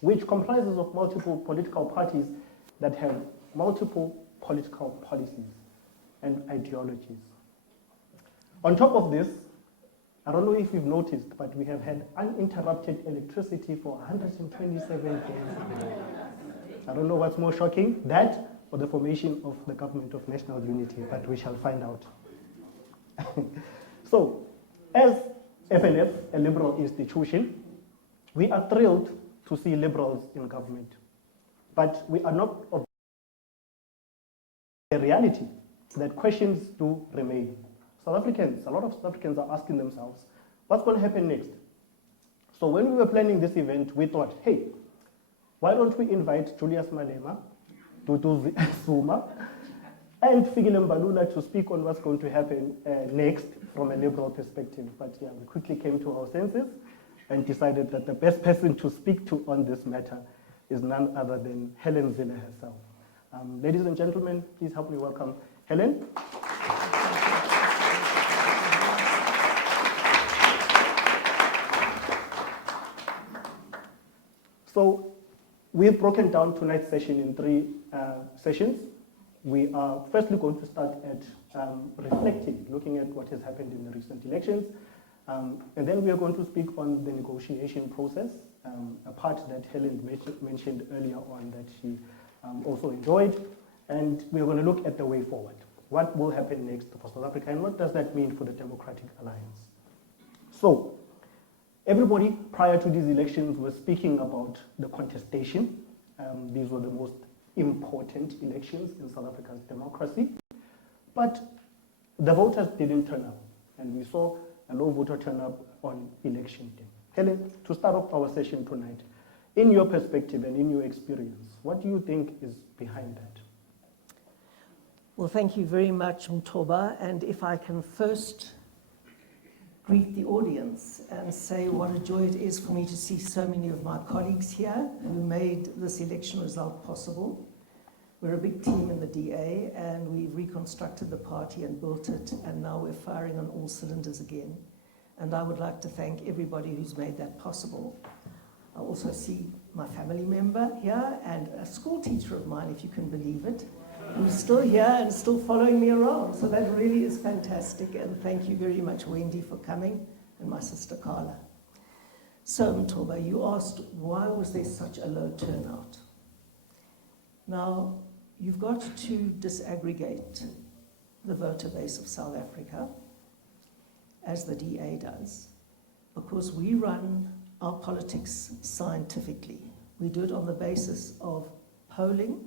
which comprises of multiple political parties that have multiple political policies and ideologies. On top of this, I don't know if you've noticed, but we have had uninterrupted electricity for 127 days. I don't know what's more shocking, that or the formation of the Government of National Unity, but we shall find out. So, as FNF, a liberal institution, we are thrilled to see liberals in government, but we are not of the reality that questions do remain. South Africans, a lot of South Africans are asking themselves, what's going to happen next? So when we were planning this event, we thought, hey, why don't we invite Julius Malema, Dudu Zuma, and Fikile Mbalula to speak on what's going to happen next from a liberal perspective. But yeah, we quickly came to our senses and decided that the best person to speak to on this matter is none other than Helen Zille herself. Ladies and gentlemen, please help me welcome Helen. So we've broken down tonight's session in 3 sessions. We are firstly going to start at reflecting, looking at what has happened in the recent elections. And then we are going to speak on the negotiation process, a part that Helen mentioned earlier on that she also enjoyed. And we are going to look at the way forward. What will happen next for South Africa and what does that mean for the Democratic Alliance? So, everybody prior to these elections was speaking about the contestation. These were the most important elections in South Africa's democracy. But the voters didn't turn up. And we saw a low voter turnout on election day. Helen, to start off our session tonight, in your perspective and in your experience, what do you think is behind that? Well, thank you very much, Mtoba. And if I can first greet the audience and say what a joy it is for me to see so many of my colleagues here who made this election result possible. We're a big team in the DA, and we've reconstructed the party and built it, and now we're firing on all cylinders again. And I would like to thank everybody who's made that possible. I also see my family member here and a school teacher of mine, if you can believe it, who's still here and still following me around. So that really is fantastic, and thank you very much, Wendy, for coming, and my sister Carla. So, Mtoba, you asked, why was there such a low turnout? Now, you've got to disaggregate the voter base of South Africa, as the DA does, because we run our politics scientifically. We do it on the basis of polling,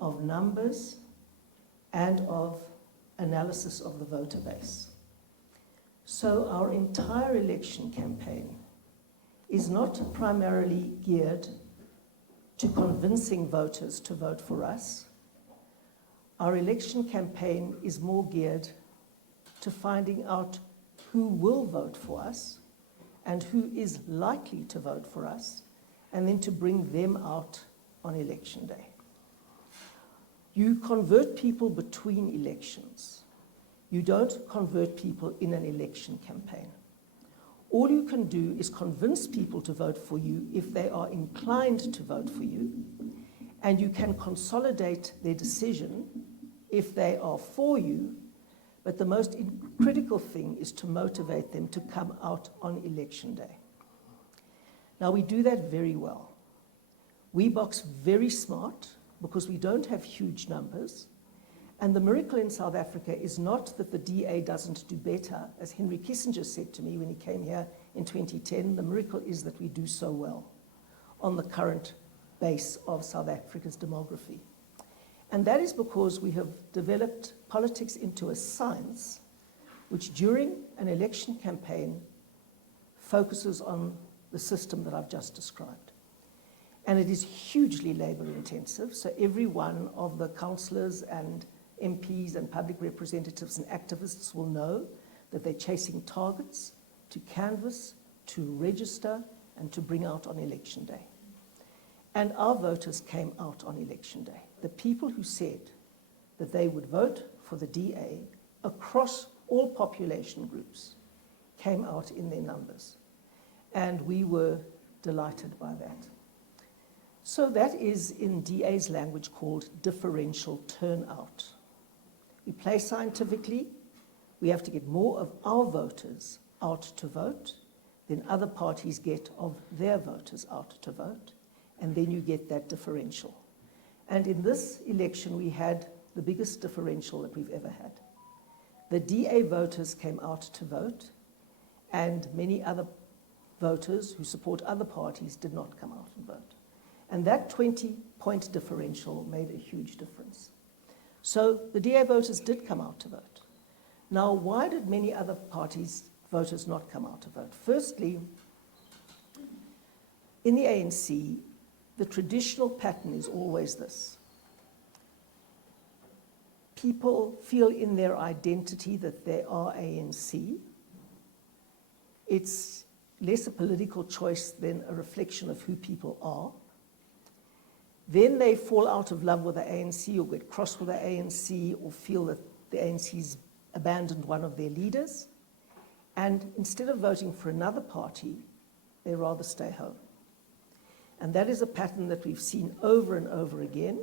of numbers, and of analysis of the voter base. So our entire election campaign is not primarily geared to convincing voters to vote for us. Our election campaign is more geared to finding out who will vote for us and who is likely to vote for us, and then to bring them out on election day. You convert people between elections. You don't convert people in an election campaign. All you can do is convince people to vote for you if they are inclined to vote for you, and you can consolidate their decision if they are for you, but the most critical thing is to motivate them to come out on election day. Now, we do that very well. We box very smart because we don't have huge numbers. And the miracle in South Africa is not that the DA doesn't do better. As Henry Kissinger said to me when he came here in 2010, the miracle is that we do so well on the current base of South Africa's demography. And that is because we have developed politics into a science which during an election campaign focuses on the system that I've just described. And it is hugely labor intensive, so every one of the councillors and MPs and public representatives and activists will know that they're chasing targets to canvass, to register, and to bring out on election day. And our voters came out on election day. The people who said that they would vote for the DA across all population groups came out in their numbers. And we were delighted by that. So that is, in DA's language, called differential turnout. We play scientifically. We have to get more of our voters out to vote than other parties get of their voters out to vote, and then you get that differential. And in this election, we had the biggest differential that we've ever had. The DA voters came out to vote, and many other voters who support other parties did not come out and vote. And that 20-point differential made a huge difference. So the DA voters did come out to vote. Now, why did many other parties' voters not come out to vote? Firstly, in the ANC, the traditional pattern is always this. People feel in their identity that they are ANC. It's less a political choice than a reflection of who people are. Then they fall out of love with the ANC or get cross with the ANC or feel that the ANC's abandoned one of their leaders. And instead of voting for another party, they rather stay home. And that is a pattern that we've seen over and over again,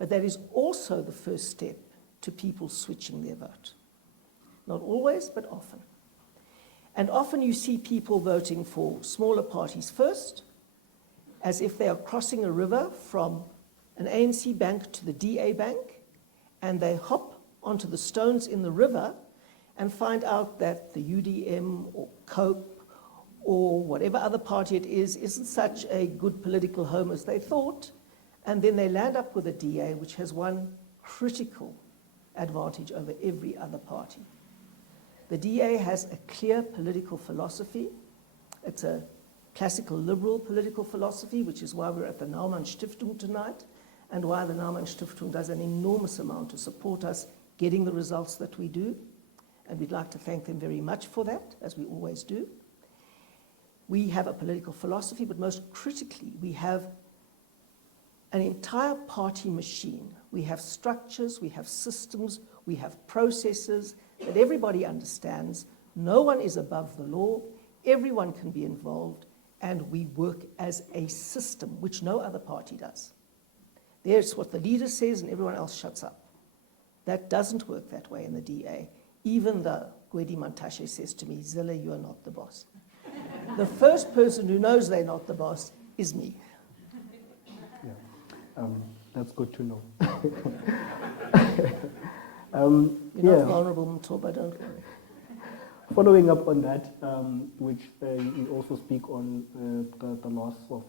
but that is also the first step to people switching their vote. Not always, but often. And often you see people voting for smaller parties first, as if they are crossing a river from an ANC bank to the DA bank, and they hop onto the stones in the river and find out that the UDM or COPE or whatever other party it is isn't such a good political home as they thought, and then they land up with a DA which has one critical advantage over every other party. The DA has a clear political philosophy. It's a classical liberal political philosophy, which is why we're at the Naumann Stiftung tonight, and why the Naumann Stiftung does an enormous amount to support us getting the results that we do. And we'd like to thank them very much for that, as we always do. We have a political philosophy, but most critically, we have an entire party machine. We have structures, we have systems, we have processes that everybody understands. No one is above the law, everyone can be involved, and we work as a system, which no other party does. There's what the leader says and everyone else shuts up. That doesn't work that way in the DA, even though Gwedi Mantashe says to me, Zille, you are not the boss. The first person who knows they're not the boss is me. Yeah, that's good to know. You're not vulnerable, Mtoba, don't worry. Following up on that, which you also speak on the loss of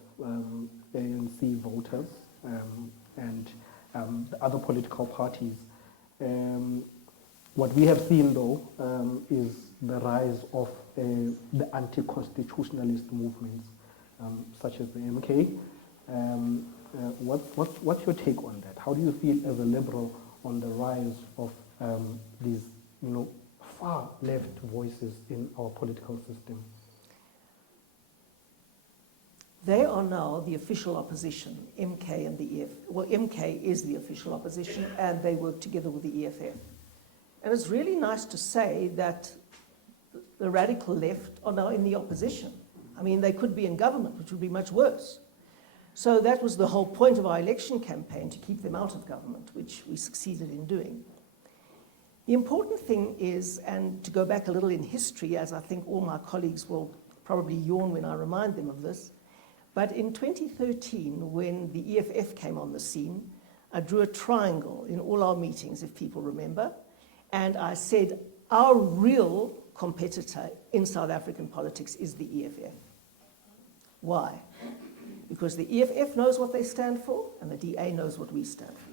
ANC voters and the other political parties. What we have seen, though, is the rise of the anti-constitutionalist movements, such as the MK. What's your take on that? How do you feel as a liberal on the rise of these, far left voices in our political system? They are now the official opposition, MK and the EF. Well, MK is the official opposition, and they work together with the EFF. And it's really nice to say that the radical left are now in the opposition. I mean, they could be in government, which would be much worse. So that was the whole point of our election campaign, to keep them out of government, which we succeeded in doing. The important thing is, and to go back a little in history, as I think all my colleagues will probably yawn when I remind them of this, but in 2013, when the EFF came on the scene, I drew a triangle in all our meetings, if people remember, and I said, our real competitor in South African politics is the EFF. Why? Because the EFF knows what they stand for, and the DA knows what we stand for.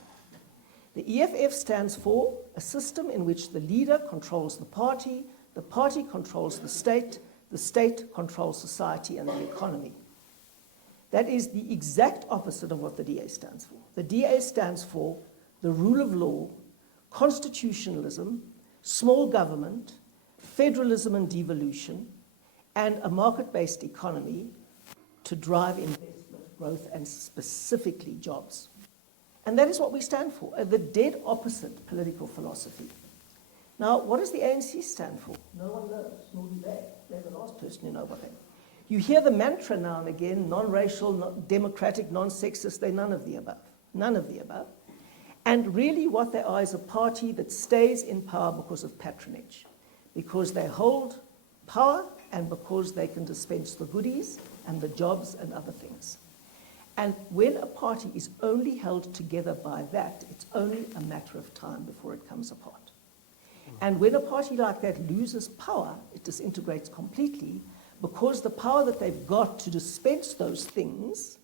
The EFF stands for a system in which the leader controls the party controls the state controls society and the economy. That is the exact opposite of what the DA stands for. The DA stands for the rule of law, constitutionalism, small government, federalism and devolution, and a market-based economy to drive investment, growth, and specifically jobs. And that is what we stand for, the dead opposite political philosophy. Now, what does the ANC stand for? No one knows, nor do they. They're the last person who know what they. You hear the mantra now and again, non-racial, democratic, non-sexist, they're none of the above. None of the above. And really what they are is a party that stays in power because of patronage, because they hold power and because they can dispense the goodies and the jobs and other things. And when a party is only held together by that, it's only a matter of time before it comes apart. And when a party like that loses power, it disintegrates completely because the power that they've got to dispense those things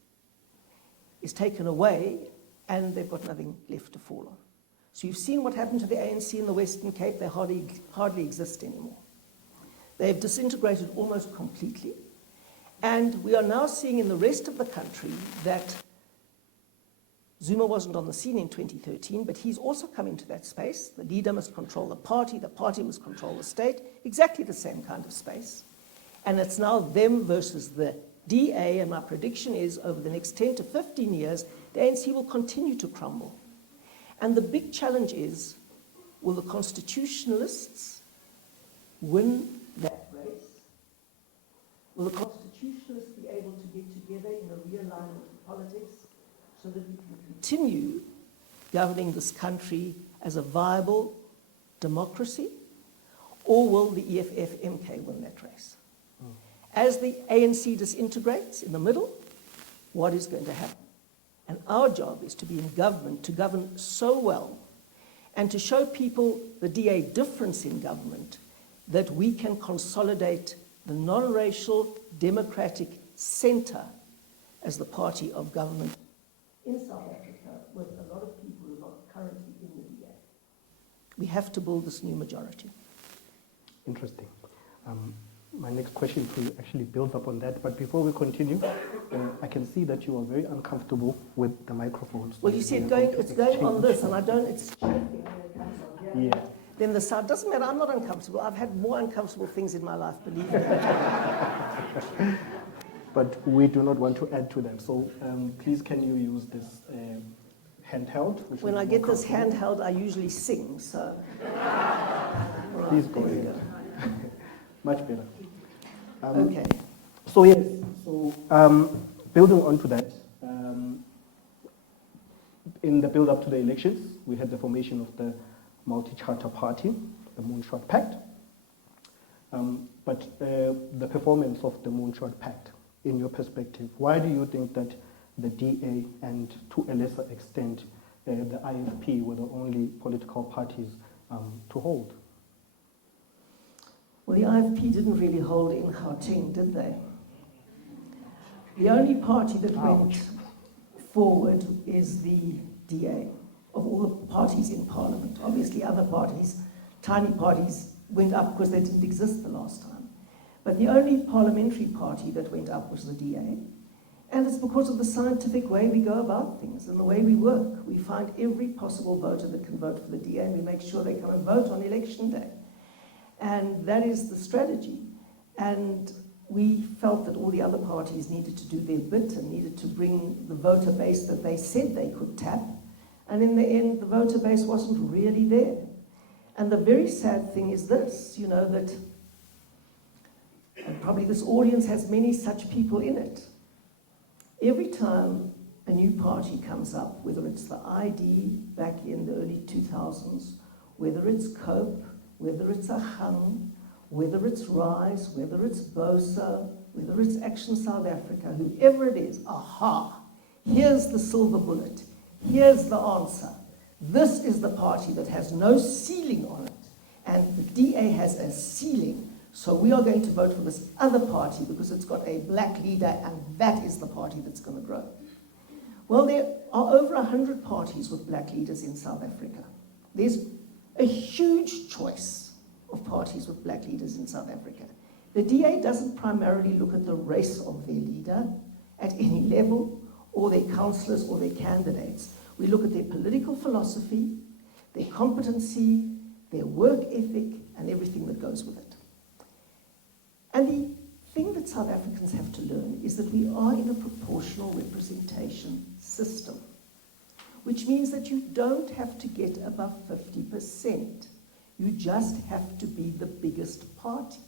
is taken away and they've got nothing left to fall on. So you've seen what happened to the ANC in the Western Cape. They hardly exist anymore. They've disintegrated almost completely. And we are now seeing in the rest of the country that Zuma wasn't on the scene in 2013, but he's also come into that space. The leader must control the party must control the state, exactly the same kind of space. And it's now them versus the DA, and my prediction is over the next 10 to 15 years, the ANC will continue to crumble. And the big challenge is, will the constitutionalists win that race? Will the constitutionalists be able to get together in a realignment of politics so that we can continue governing this country as a viable democracy? Or will the EFF-MK win that race? As the ANC disintegrates in the middle, what is going to happen? And our job is to be in government, to govern so well, and to show people the DA difference in government, that we can consolidate the non-racial democratic centre as the party of government in South Africa with a lot of people who are not currently in the DA. We have to build this new majority. Interesting. My next question for you actually builds up on that, but before we continue, I can see that you are very uncomfortable with the microphones. Well, you see it's going on this, and it's chafing when it comes on here. Yeah. Then the sound, doesn't matter, I'm not uncomfortable. I've had more uncomfortable things in my life, believe me. But we do not want to add to them, so please can you use this handheld? When I get this handheld, I usually sing, so. Please go ahead. Much better. Okay. So yes, so building on to that, in the build-up to the elections, we had the formation of the multi-charter party, the Moonshot Pact. But the performance of the Moonshot Pact, in your perspective, why do you think that the DA and to a lesser extent the IFP were the only political parties to hold? Well, the IFP didn't really hold in Gauteng, did they? The only party that went forward is the DA, of all the parties in Parliament. Obviously, other parties, tiny parties, went up because they didn't exist the last time. But the only parliamentary party that went up was the DA. And it's because of the scientific way we go about things and the way we work. We find every possible voter that can vote for the DA, and we make sure they come and vote on election day. And that is the strategy. And we felt that all the other parties needed to do their bit and needed to bring the voter base that they said they could tap. And in the end, the voter base wasn't really there. And the very sad thing is this, you know, that, and probably this audience has many such people in it. Every time a new party comes up, whether it's the ID back in the early 2000s, whether it's COPE, whether it's a Hung, whether it's RISE, whether it's BOSA, whether it's Action South Africa, whoever it is, aha, here's the silver bullet, here's the answer. This is the party that has no ceiling on it, and the DA has a ceiling, so we are going to vote for this other party because it's got a black leader, and that is the party that's going to grow. Well, there are over 100 parties with black leaders in South Africa. There's a huge choice of parties with black leaders in South Africa. The DA doesn't primarily look at the race of their leader at any level, or their councillors or their candidates. We look at their political philosophy, their competency, their work ethic, and everything that goes with it. And the thing that South Africans have to learn is that we are in a proportional representation system, which means that you don't have to get above 50%. You just have to be the biggest party.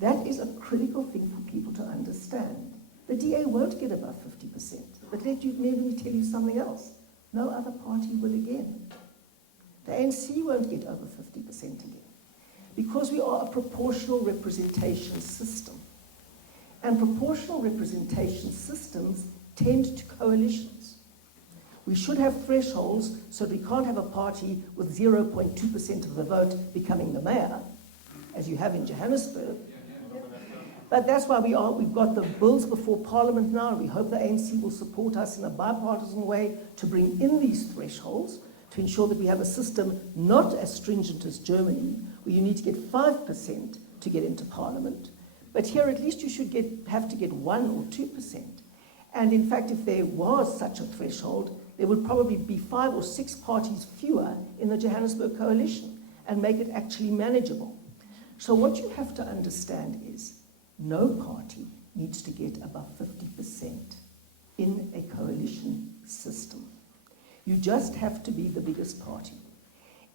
That is a critical thing for people to understand. The DA won't get above 50%, but let me tell you something else. No other party will again. The ANC won't get over 50% again, because we are a proportional representation system. And proportional representation systems tend to coalitions. We should have thresholds so that we can't have a party with 0.2% of the vote becoming the mayor, as you have in Johannesburg. But that's why we've got the bills before Parliament now, and we hope the ANC will support us in a bipartisan way to bring in these thresholds to ensure that we have a system not as stringent as Germany, where you need to get 5% to get into Parliament. But here at least you should have to get 1 or 2%. And in fact, if there was such a threshold, there would probably be 5 or 6 parties fewer in the Johannesburg coalition and make it actually manageable. So what you have to understand is no party needs to get above 50% in a coalition system. You just have to be the biggest party.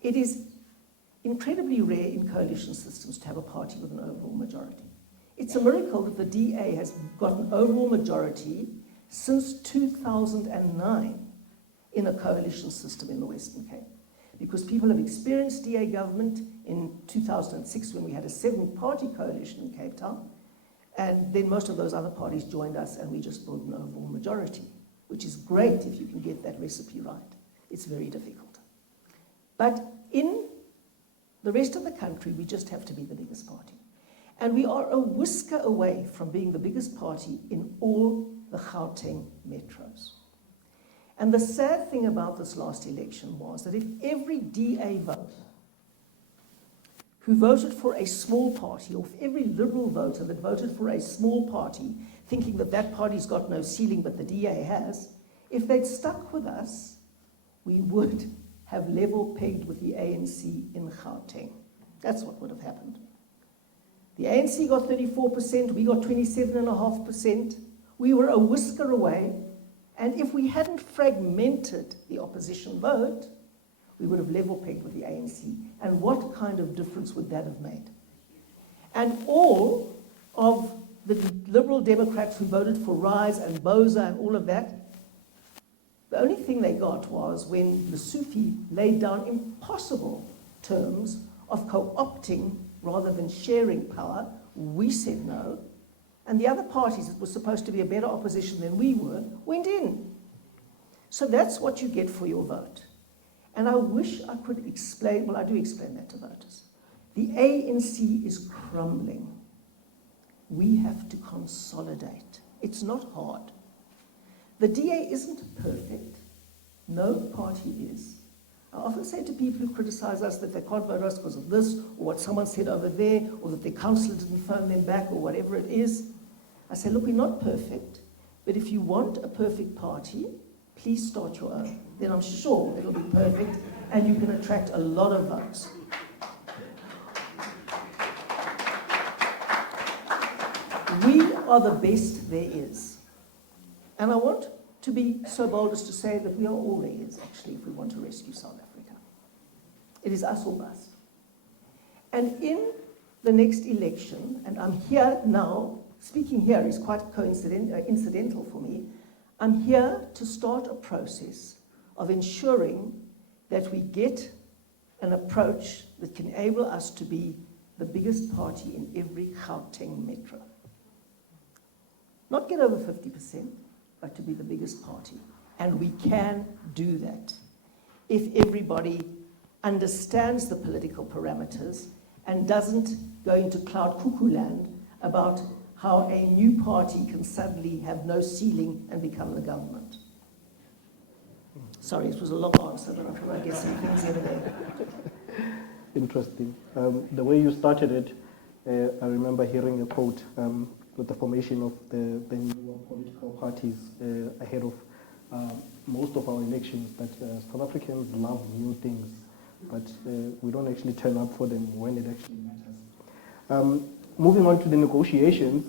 It is incredibly rare in coalition systems to have a party with an overall majority. It's a miracle that the DA has got an overall majority since 2009 in a coalition system in the Western Cape. Because people have experienced DA government in 2006 when we had a 7-party coalition in Cape Town, and then most of those other parties joined us and we just built an overall majority, which is great if you can get that recipe right. It's very difficult. But in the rest of the country, we just have to be the biggest party. And we are a whisker away from being the biggest party in all the Gauteng metros. And the sad thing about this last election was that if every DA voter who voted for a small party, or if every Liberal voter that voted for a small party, thinking that that party's got no ceiling but the DA has, if they'd stuck with us, we would have level pegged with the ANC in Gauteng. That's what would have happened. The ANC got 34%, we got 27.5%. We were a whisker away, and if we hadn't fragmented the opposition vote, we would have level pegged with the ANC. And what kind of difference would that have made? And all of the Liberal Democrats who voted for Rise and Boza and all of that, the only thing they got was when Lesotho laid down impossible terms of co-opting rather than sharing power, we said no. And the other parties that were supposed to be a better opposition than we were, went in. So that's what you get for your vote. And I wish I could explain, well, I do explain that to voters. The ANC is crumbling. We have to consolidate. It's not hard. The DA isn't perfect. No party is. I often say to people who criticize us that they can't vote us because of this, or what someone said over there, or that their councillor didn't phone them back, or whatever it is. I say, look, we're not perfect, but if you want a perfect party, please start your own. Then I'm sure it'll be perfect, and you can attract a lot of votes. We are the best there is. And I want to be so bold as to say that we are all there is, actually, if we want to rescue South Africa. It is us or bust. And in the next election, and I'm here now, speaking here is quite incidental for me, I'm here to start a process of ensuring that we get an approach that can enable us to be the biggest party in every Gauteng metro. Not get over 50%, but to be the biggest party. And we can do that if everybody understands the political parameters and doesn't go into cloud cuckoo land about how a new party can suddenly have no ceiling and become the government. Sorry, it was a long answer, but I thought I'd get some things in there. Interesting. The way you started it, I remember hearing a quote with the formation of the new political parties ahead of most of our elections, that South Africans love new things, but we don't actually turn up for them when it actually matters. Moving on to the negotiations,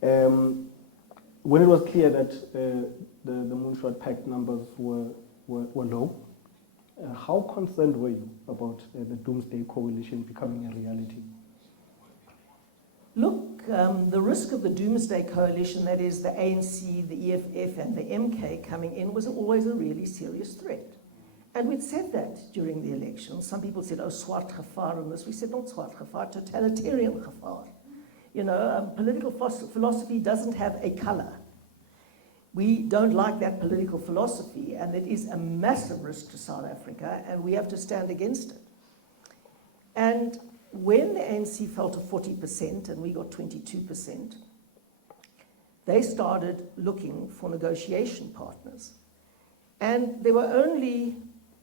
when it was clear that the Moonshot Pact numbers were low, how concerned were you about the Doomsday Coalition becoming a reality? Look, the risk of the Doomsday Coalition, that is the ANC, the EFF, and the MK coming in, was always a really serious threat. And we'd said that during the election. Some people said, oh, swart gevaar on this. We said, not swart gevaar, totalitarian gevaar. You know, political philosophy doesn't have a color. We don't like that political philosophy, and it is a massive risk to South Africa, and we have to stand against it. And when the ANC fell to 40% and we got 22%, they started looking for negotiation partners. And there were only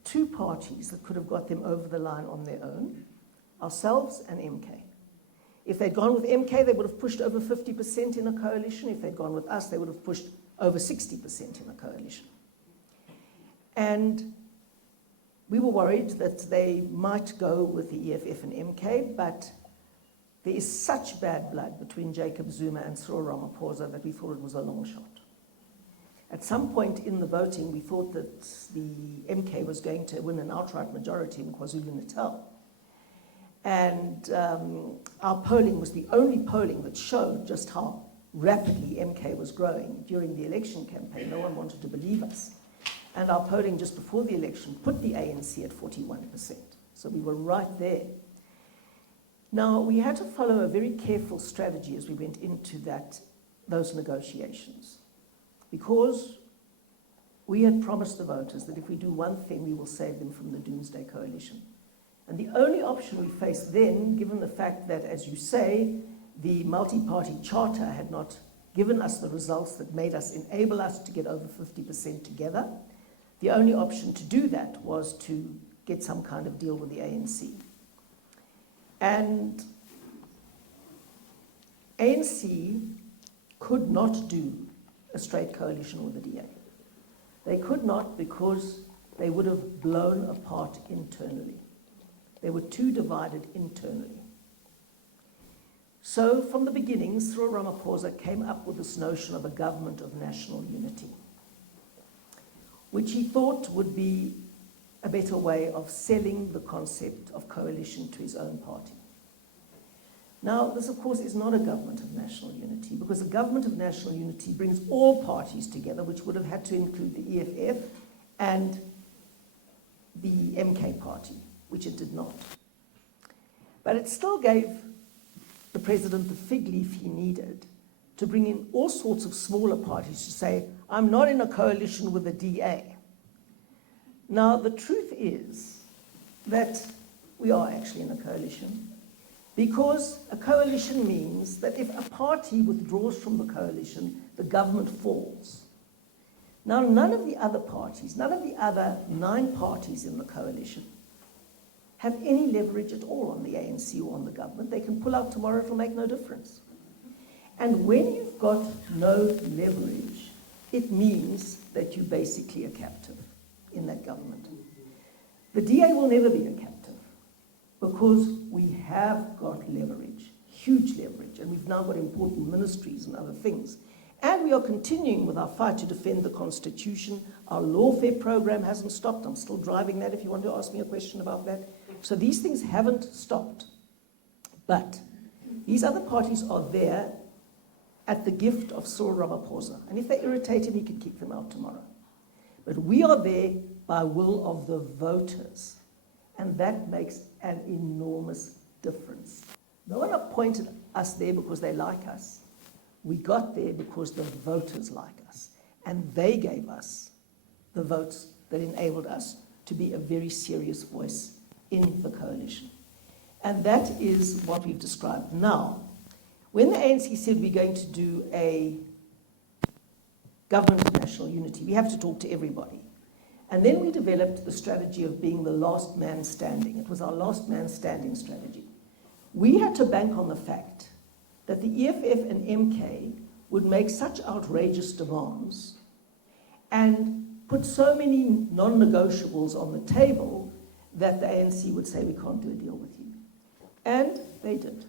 two parties that could have got them over the line on their own, ourselves and MK. If they'd gone with MK, they would have pushed over 50% in a coalition. If they'd gone with us, they would have pushed over 60% in a coalition. And we were worried that they might go with the EFF and MK, but there is such bad blood between Jacob Zuma and Cyril Ramaphosa that we thought it was a long shot. At some point in the voting, we thought that the MK was going to win an outright majority in KwaZulu-Natal. And our polling was the only polling that showed just how rapidly MK was growing during the election campaign. No one wanted to believe us. And our polling just before the election put the ANC at 41%. So we were right there. Now, we had to follow a very careful strategy as we went into those negotiations, because we had promised the voters that if we do one thing, we will save them from the Doomsday Coalition. And the only option we faced then, given the fact that, as you say, the multi-party charter had not given us the results that made us enable us to get over 50% together, the only option to do that was to get some kind of deal with the ANC. And ANC could not do a straight coalition with the DA. They could not, because they would have blown apart internally. They were too divided internally. So from the beginning, Cyril Ramaphosa came up with this notion of a government of national unity, which he thought would be a better way of selling the concept of coalition to his own party. Now, this, of course, is not a government of national unity, because a government of national unity brings all parties together, which would have had to include the EFF and the MK party, which it did not. But it still gave the president the fig leaf he needed to bring in all sorts of smaller parties to say, I'm not in a coalition with the DA. Now, the truth is that we are actually in a coalition, because a coalition means that if a party withdraws from the coalition, the government falls. Now, none of the other parties, none of the other 9 parties in the coalition have any leverage at all on the ANC or on the government. They can pull out tomorrow, it'll make no difference. And when you've got no leverage, it means that you're basically a captive in that government. The DA will never be a captive, because we have got leverage, huge leverage, and we've now got important ministries and other things. And we are continuing with our fight to defend the Constitution. Our lawfare program hasn't stopped. I'm still driving that if you want to ask me a question about that. So these things haven't stopped. But these other parties are there at the gift of Cyril Ramaphosa. And if they irritate him, he can kick them out tomorrow. But we are there by will of the voters. And that makes an enormous difference. No one appointed us there because they like us. We got there because the voters like us. And they gave us the votes that enabled us to be a very serious voice in the coalition. And that is what we've described. Now, when the ANC said we're going to do a government of national unity, we have to talk to everybody. And then we developed the strategy of being the last man standing. It was our last man standing strategy. We had to bank on the fact that the EFF and MK would make such outrageous demands and put so many non-negotiables on the table that the ANC would say, we can't do a deal with you. And they did.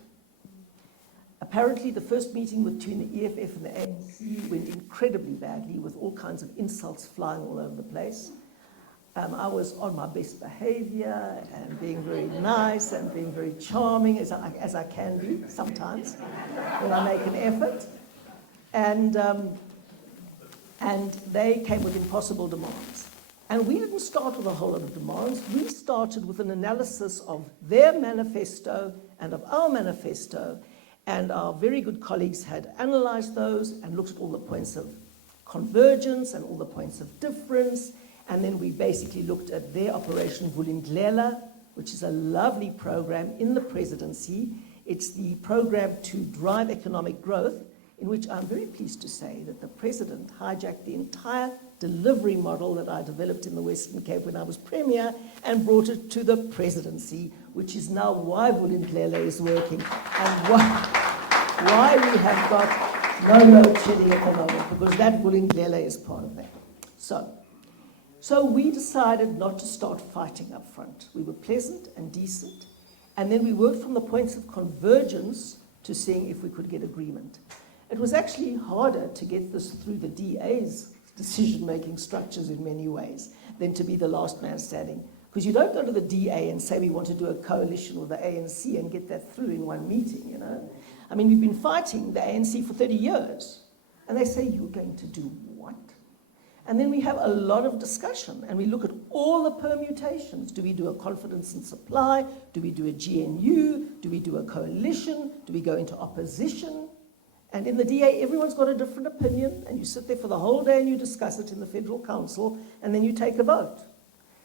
Apparently, the first meeting between the EFF and the ANC went incredibly badly, with all kinds of insults flying all over the place. I was on my best behavior and being very nice and being very charming, as I can be sometimes when I make an effort. And they came with impossible demands. And we didn't start with a whole lot of demands. We started with an analysis of their manifesto and of our manifesto. And our very good colleagues had analyzed those and looked at all the points of convergence and all the points of difference. And then we basically looked at their Operation Vulindlela, which is a lovely program in the presidency. It's the program to drive economic growth, in which I'm very pleased to say that the president hijacked the entire delivery model that I developed in the Western Cape when I was premier and brought it to the presidency, which is now why Vulindlela is working and why we have got no load shedding at the moment, because that Vulindlela is part of that. So we decided not to start fighting up front. We were pleasant and decent, and then we worked from the points of convergence to seeing if we could get agreement. It was actually harder to get this through the DA's decision-making structures in many ways than to be the last man standing. Because you don't go to the DA and say we want to do a coalition with the ANC and get that through in one meeting, you know. I mean, we've been fighting the ANC for 30 years. And they say, you're going to do what? And then we have a lot of discussion and we look at all the permutations. Do we do a confidence and supply? Do we do a GNU? Do we do a coalition? Do we go into opposition? And in the DA, everyone's got a different opinion, and you sit there for the whole day and you discuss it in the Federal Council, and then you take a vote.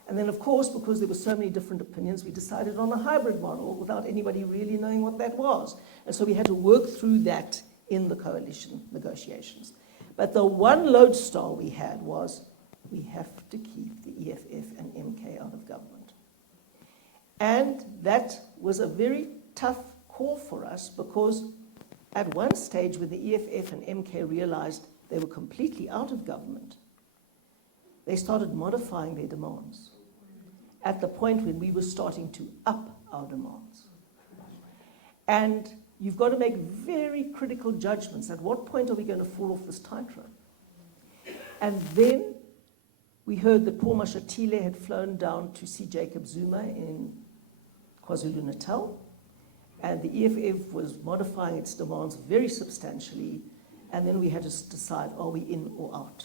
And then, of course, because there were so many different opinions, we decided on a hybrid model without anybody really knowing what that was. And so we had to work through that in the coalition negotiations. But the one lodestar we had was, we have to keep the EFF and MK out of government. And that was a very tough call for us, because at one stage, when the EFF and MK realized they were completely out of government, they started modifying their demands at the point when we were starting to up our demands. And you've got to make very critical judgments. At what point are we going to fall off this tightrope? And then we heard that Paul Mashatile had flown down to see Jacob Zuma in KwaZulu-Natal. And the EFF was modifying its demands very substantially. And then we had to decide, are we in or out?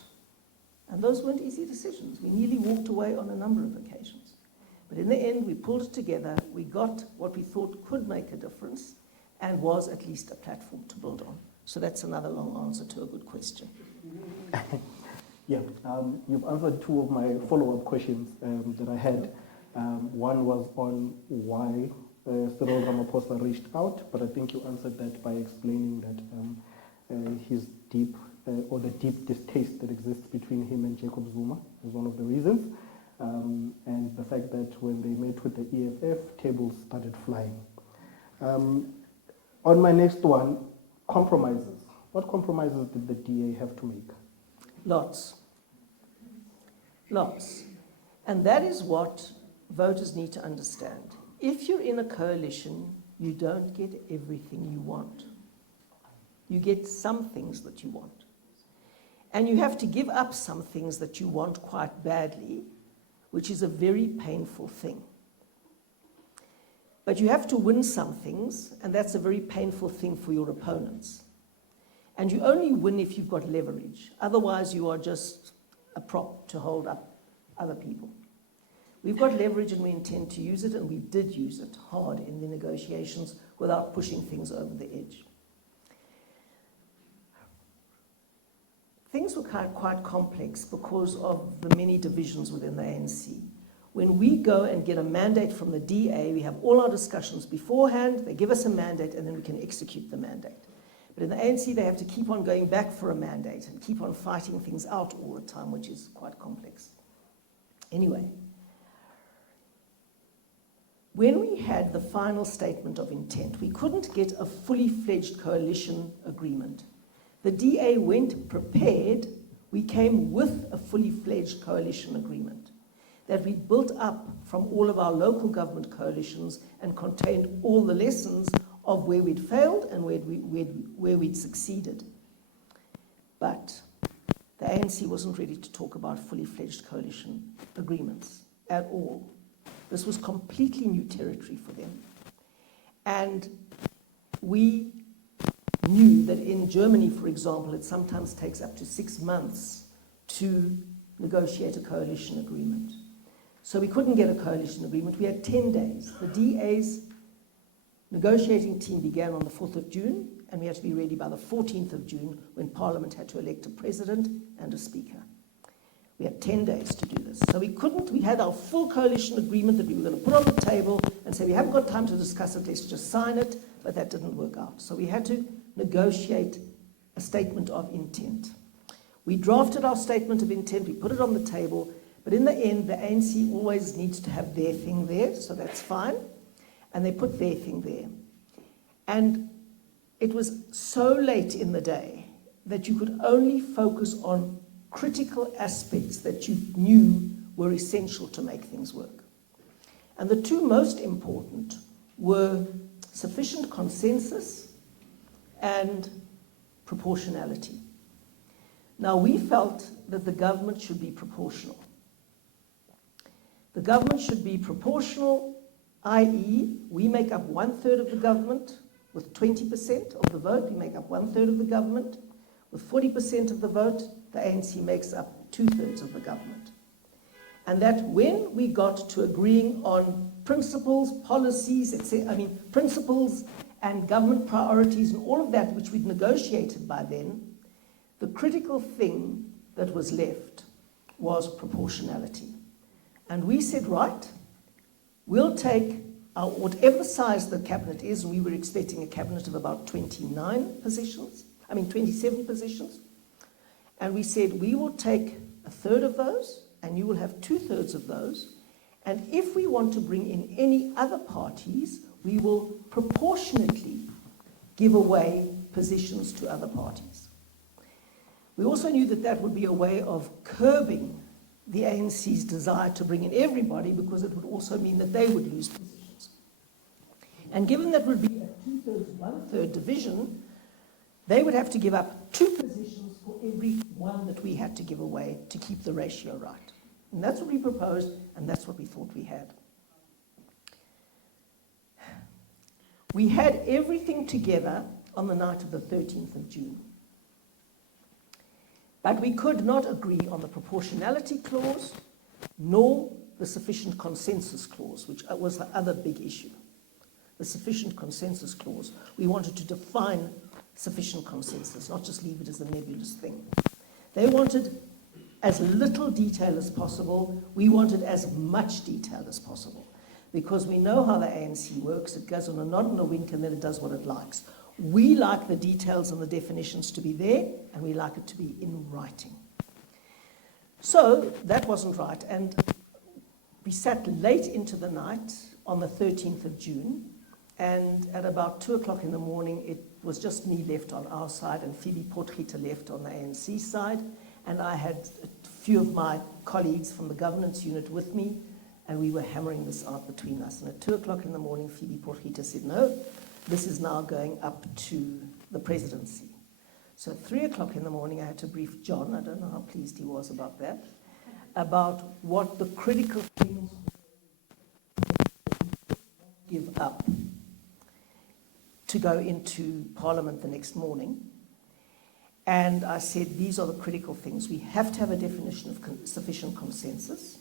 And those weren't easy decisions. We nearly walked away on a number of occasions. But in the end, we pulled it together. We got what we thought could make a difference and was at least a platform to build on. So that's another long answer to a good question. Yeah, you've answered two of my follow-up questions that I had. One was on why Cyril Ramaphosa reached out, but I think you answered that by explaining that his deep, or the deep distaste that exists between him and Jacob Zuma is one of the reasons, and the fact that when they met with the EFF, tables started flying. On my next one, compromises. What compromises did the DA have to make? Lots. And that is what voters need to understand. If you're in a coalition, you don't get everything you want. You get some things that you want. And you have to give up some things that you want quite badly, which is a very painful thing. But you have to win some things, and that's a very painful thing for your opponents. And you only win if you've got leverage. Otherwise, you are just a prop to hold up other people. We've got leverage and we intend to use it, and we did use it hard in the negotiations without pushing things over the edge. Things were quite complex because of the many divisions within the ANC. When we go and get a mandate from the DA, we have all our discussions beforehand, they give us a mandate, and then we can execute the mandate. But in the ANC, they have to keep on going back for a mandate and keep on fighting things out all the time, which is quite complex. Anyway, when we had the final statement of intent, we couldn't get a fully fledged coalition agreement. The DA went prepared. We came with a fully fledged coalition agreement that we built up from all of our local government coalitions and contained all the lessons of where we'd failed and where we'd succeeded. But the ANC wasn't ready to talk about fully fledged coalition agreements at all. This was completely new territory for them. And we knew that in Germany, for example, it sometimes takes up to 6 months to negotiate a coalition agreement. So we couldn't get a coalition agreement. We had 10 days. The DA's negotiating team began on the 4th of June, and we had to be ready by the 14th of June when Parliament had to elect a president and a speaker. We had 10 days to do this. So we had our full coalition agreement that we were going to put on the table and say, we haven't got time to discuss it, let's just sign it, but that didn't work out. So we had to negotiate a statement of intent. We drafted our statement of intent, we put it on the table, but in the end, the ANC always needs to have their thing there, so that's fine. And they put their thing there. And it was so late in the day that you could only focus on critical aspects that you knew were essential to make things work. And the two most important were sufficient consensus and proportionality. Now, we felt that the government should be proportional. The government should be proportional, i.e., we make up 1/3 of the government with 20% of the vote. We make up 1/3 of the government. With 40% of the vote, the ANC makes up 2/3 of the government. And that when we got to agreeing on principles, policies, etc., principles and government priorities and all of that which we'd negotiated by then, the critical thing that was left was proportionality. And we said, right, we'll take whatever the size the cabinet is, and we were expecting a cabinet of about 27 positions. And we said, we will take 1/3 of those, and you will have 2/3 of those. And if we want to bring in any other parties, we will proportionately give away positions to other parties. We also knew that that would be a way of curbing the ANC's desire to bring in everybody, because it would also mean that they would lose positions. And given that would be a 2/3, 1/3 division, they would have to give up 2 positions for every one that we had to give away to keep the ratio right. And that's what we proposed, and that's what we thought we had. We had everything together on the night of the 13th of June. But we could not agree on the proportionality clause, nor the sufficient consensus clause, which was the other big issue. The sufficient consensus clause. We wanted to define sufficient consensus, not just leave it as a nebulous thing. They wanted as little detail as possible. We wanted as much detail as possible, because we know how the ANC works. It goes on a nod and a wink, and then it does what it likes. We like the details and the definitions to be there, and we like it to be in writing. So that wasn't right, and we sat late into the night on the 13th of June, and at about 2 o'clock in the morning, it was just me left on our side and Phoebe Potgieter left on the ANC side, and I had a few of my colleagues from the governance unit with me, and we were hammering this out between us. And at 2 o'clock in the morning, Phoebe Potgieter said, no, this is now going up to the presidency. So at 3 o'clock in the morning, I had to brief John, I don't know how pleased he was about that, about what the critical things give up to go into Parliament the next morning. And I said, these are the critical things. We have to have a definition of sufficient consensus,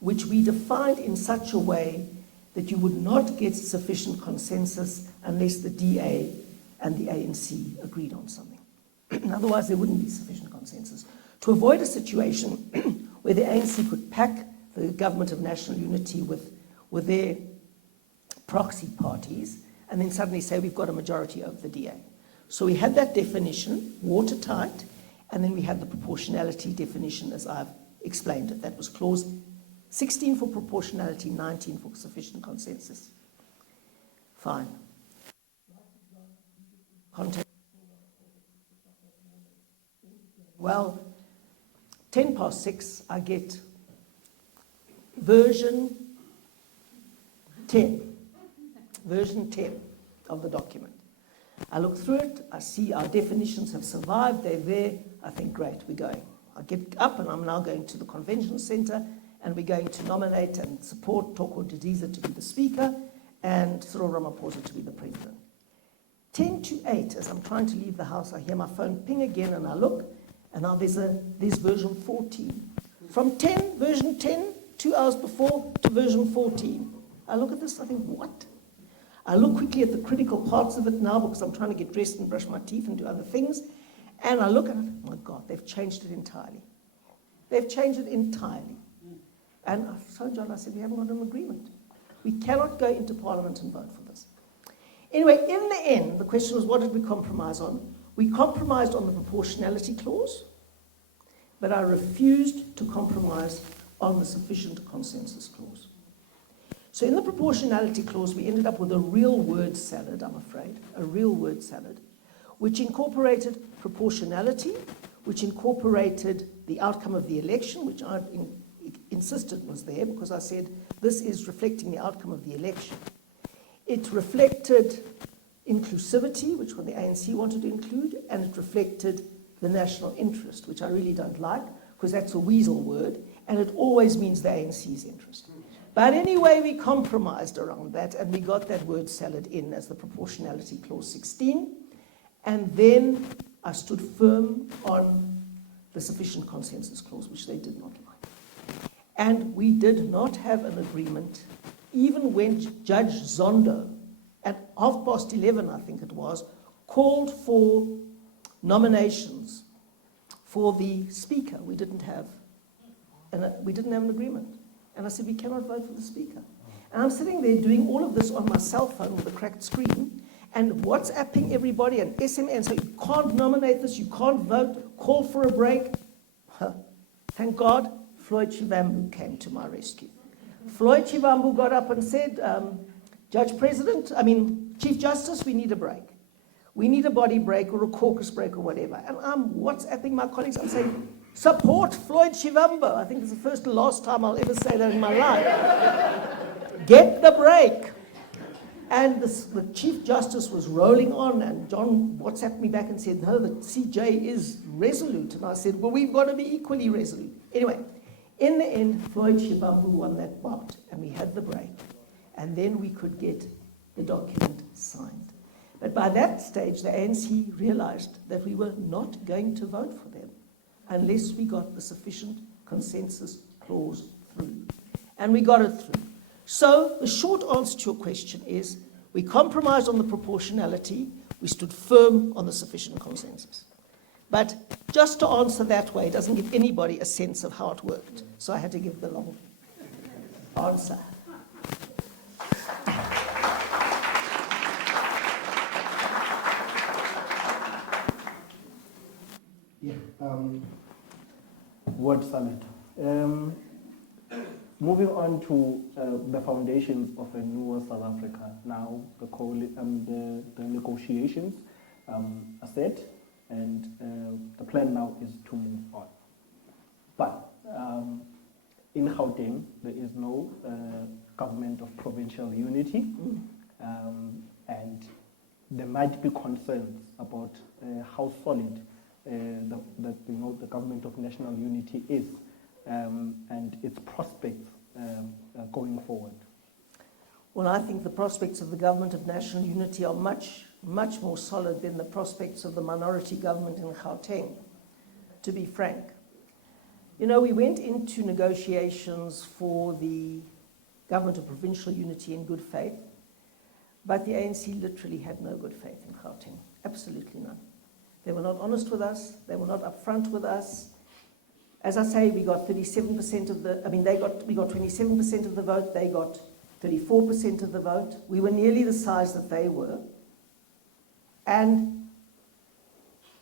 which we defined in such a way that you would not get sufficient consensus unless the DA and the ANC agreed on something. Otherwise, there wouldn't be sufficient consensus. To avoid a situation where the ANC could pack the government of national unity with their proxy parties and then suddenly say we've got a majority over the DA. So we had that definition, watertight, and then we had the proportionality definition as I've explained it. That was clause 16 for proportionality, 19 for sufficient consensus. Fine. Well, 6:10, I get version 10 of the document. I look through it, I see our definitions have survived, they're there, I think, great, we're going. I get up and I'm now going to the convention centre and we're going to nominate and support Toko Didiza to be the speaker and Cyril Ramaphosa to be the president. 10 to 8, as I'm trying to leave the house, I hear my phone ping again and I look, and now there's version 14. From version 10, 2 hours before, to version 14. I look at this, I think, what? I look quickly at the critical parts of it now because I'm trying to get dressed and brush my teeth and do other things. And I look at it, oh my God, they've changed it entirely. They've changed it entirely. And I told John, I said, we haven't got an agreement. We cannot go into Parliament and vote for this. Anyway, in the end, the question was, what did we compromise on? We compromised on the proportionality clause, but I refused to compromise on the sufficient consensus clause. So in the proportionality clause, we ended up with a real word salad, I'm afraid, a real word salad, which incorporated proportionality, which incorporated the outcome of the election, which I insisted was there because I said this is reflecting the outcome of the election. It reflected inclusivity, which the ANC wanted to include, and it reflected the national interest, which I really don't like because that's a weasel word, and it always means the ANC's interest. But anyway, we compromised around that, and we got that word salad in as the proportionality clause 16, and then I stood firm on the sufficient consensus clause, which they did not like. And we did not have an agreement, even when Judge Zondo, at 11:30, I think it was, called for nominations for the speaker. We didn't have an agreement. And I said, we cannot vote for the speaker. And I'm sitting there doing all of this on my cell phone with a cracked screen and WhatsApping everybody and SMS, and so you can't nominate this, you can't vote, call for a break. Thank God, Floyd Shivambu came to my rescue. Floyd Shivambu got up and said, Chief Justice, we need a break. We need a body break or a caucus break or whatever. And I'm WhatsApping my colleagues, I'm saying, support Floyd Shivambu. I think it's the first and last time I'll ever say that in my life. Get the break. And the Chief Justice was rolling on, and John WhatsApped me back and said, no, the CJ is resolute. And I said, well, we've got to be equally resolute. Anyway, in the end, Floyd Shivambu won that bout, and we had the break. And then we could get the document signed. But by that stage, the ANC realized that we were not going to vote for them unless we got the sufficient consensus clause through. And we got it through. So the short answer to your question is, we compromised on the proportionality, we stood firm on the sufficient consensus. But just to answer that way doesn't give anybody a sense of how it worked. So I had to give the long answer. Word salad. Moving on to the foundations of a newer South Africa. Now the negotiations are set, and the plan now is to move on. But in Gauteng, there is no government of provincial unity, and there might be concerns about how solid the government of national unity is, and its prospects going forward. Well, I think the prospects of the government of national unity are much, much more solid than the prospects of the minority government in Gauteng, to be frank. You know, we went into negotiations for the government of provincial unity in good faith, but the ANC literally had no good faith in Gauteng, absolutely none. They were not honest with us, they were not upfront with us. As I say, we got 37% of we got 27% of the vote, they got 34% of the vote. We were nearly the size that they were. And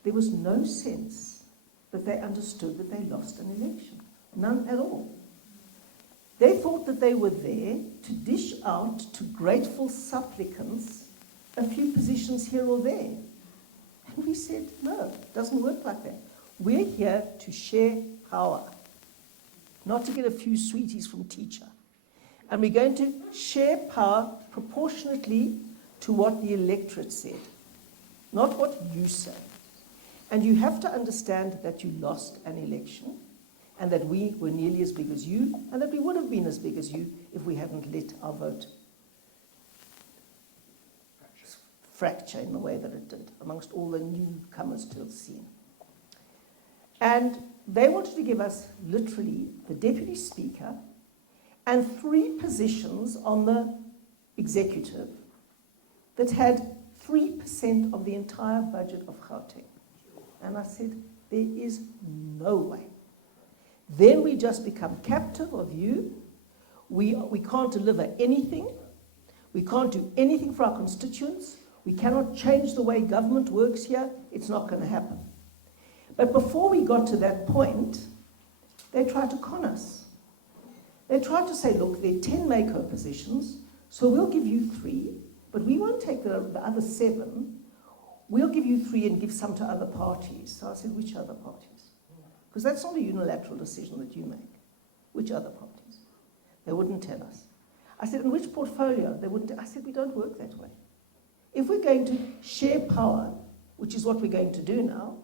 there was no sense that they understood that they lost an election. None at all. They thought that they were there to dish out to grateful supplicants a few positions here or there. And we said, no, it doesn't work like that. We're here to share power, not to get a few sweeties from teacher. And we're going to share power proportionately to what the electorate said, not what you say. And you have to understand that you lost an election and that we were nearly as big as you and that we would have been as big as you if we hadn't let our vote fracture in the way that it did amongst all the newcomers to the scene. And they wanted to give us literally the deputy speaker and 3 positions on the executive that had 3% of the entire budget of Gauteng. And I said, there is no way. Then we just become captive of you. We can't deliver anything. We can't do anything for our constituents. We cannot change the way government works here. It's not going to happen. But before we got to that point, they tried to con us. They tried to say, look, there are 10 Mako positions, so we'll give you 3, but we won't take the other 7. We'll give you 3 and give some to other parties. So I said, which other parties? Because that's not a unilateral decision that you make. Which other parties? They wouldn't tell us. I said, in which portfolio? They wouldn't. I said, we don't work that way. If we're going to share power, which is what we're going to do now,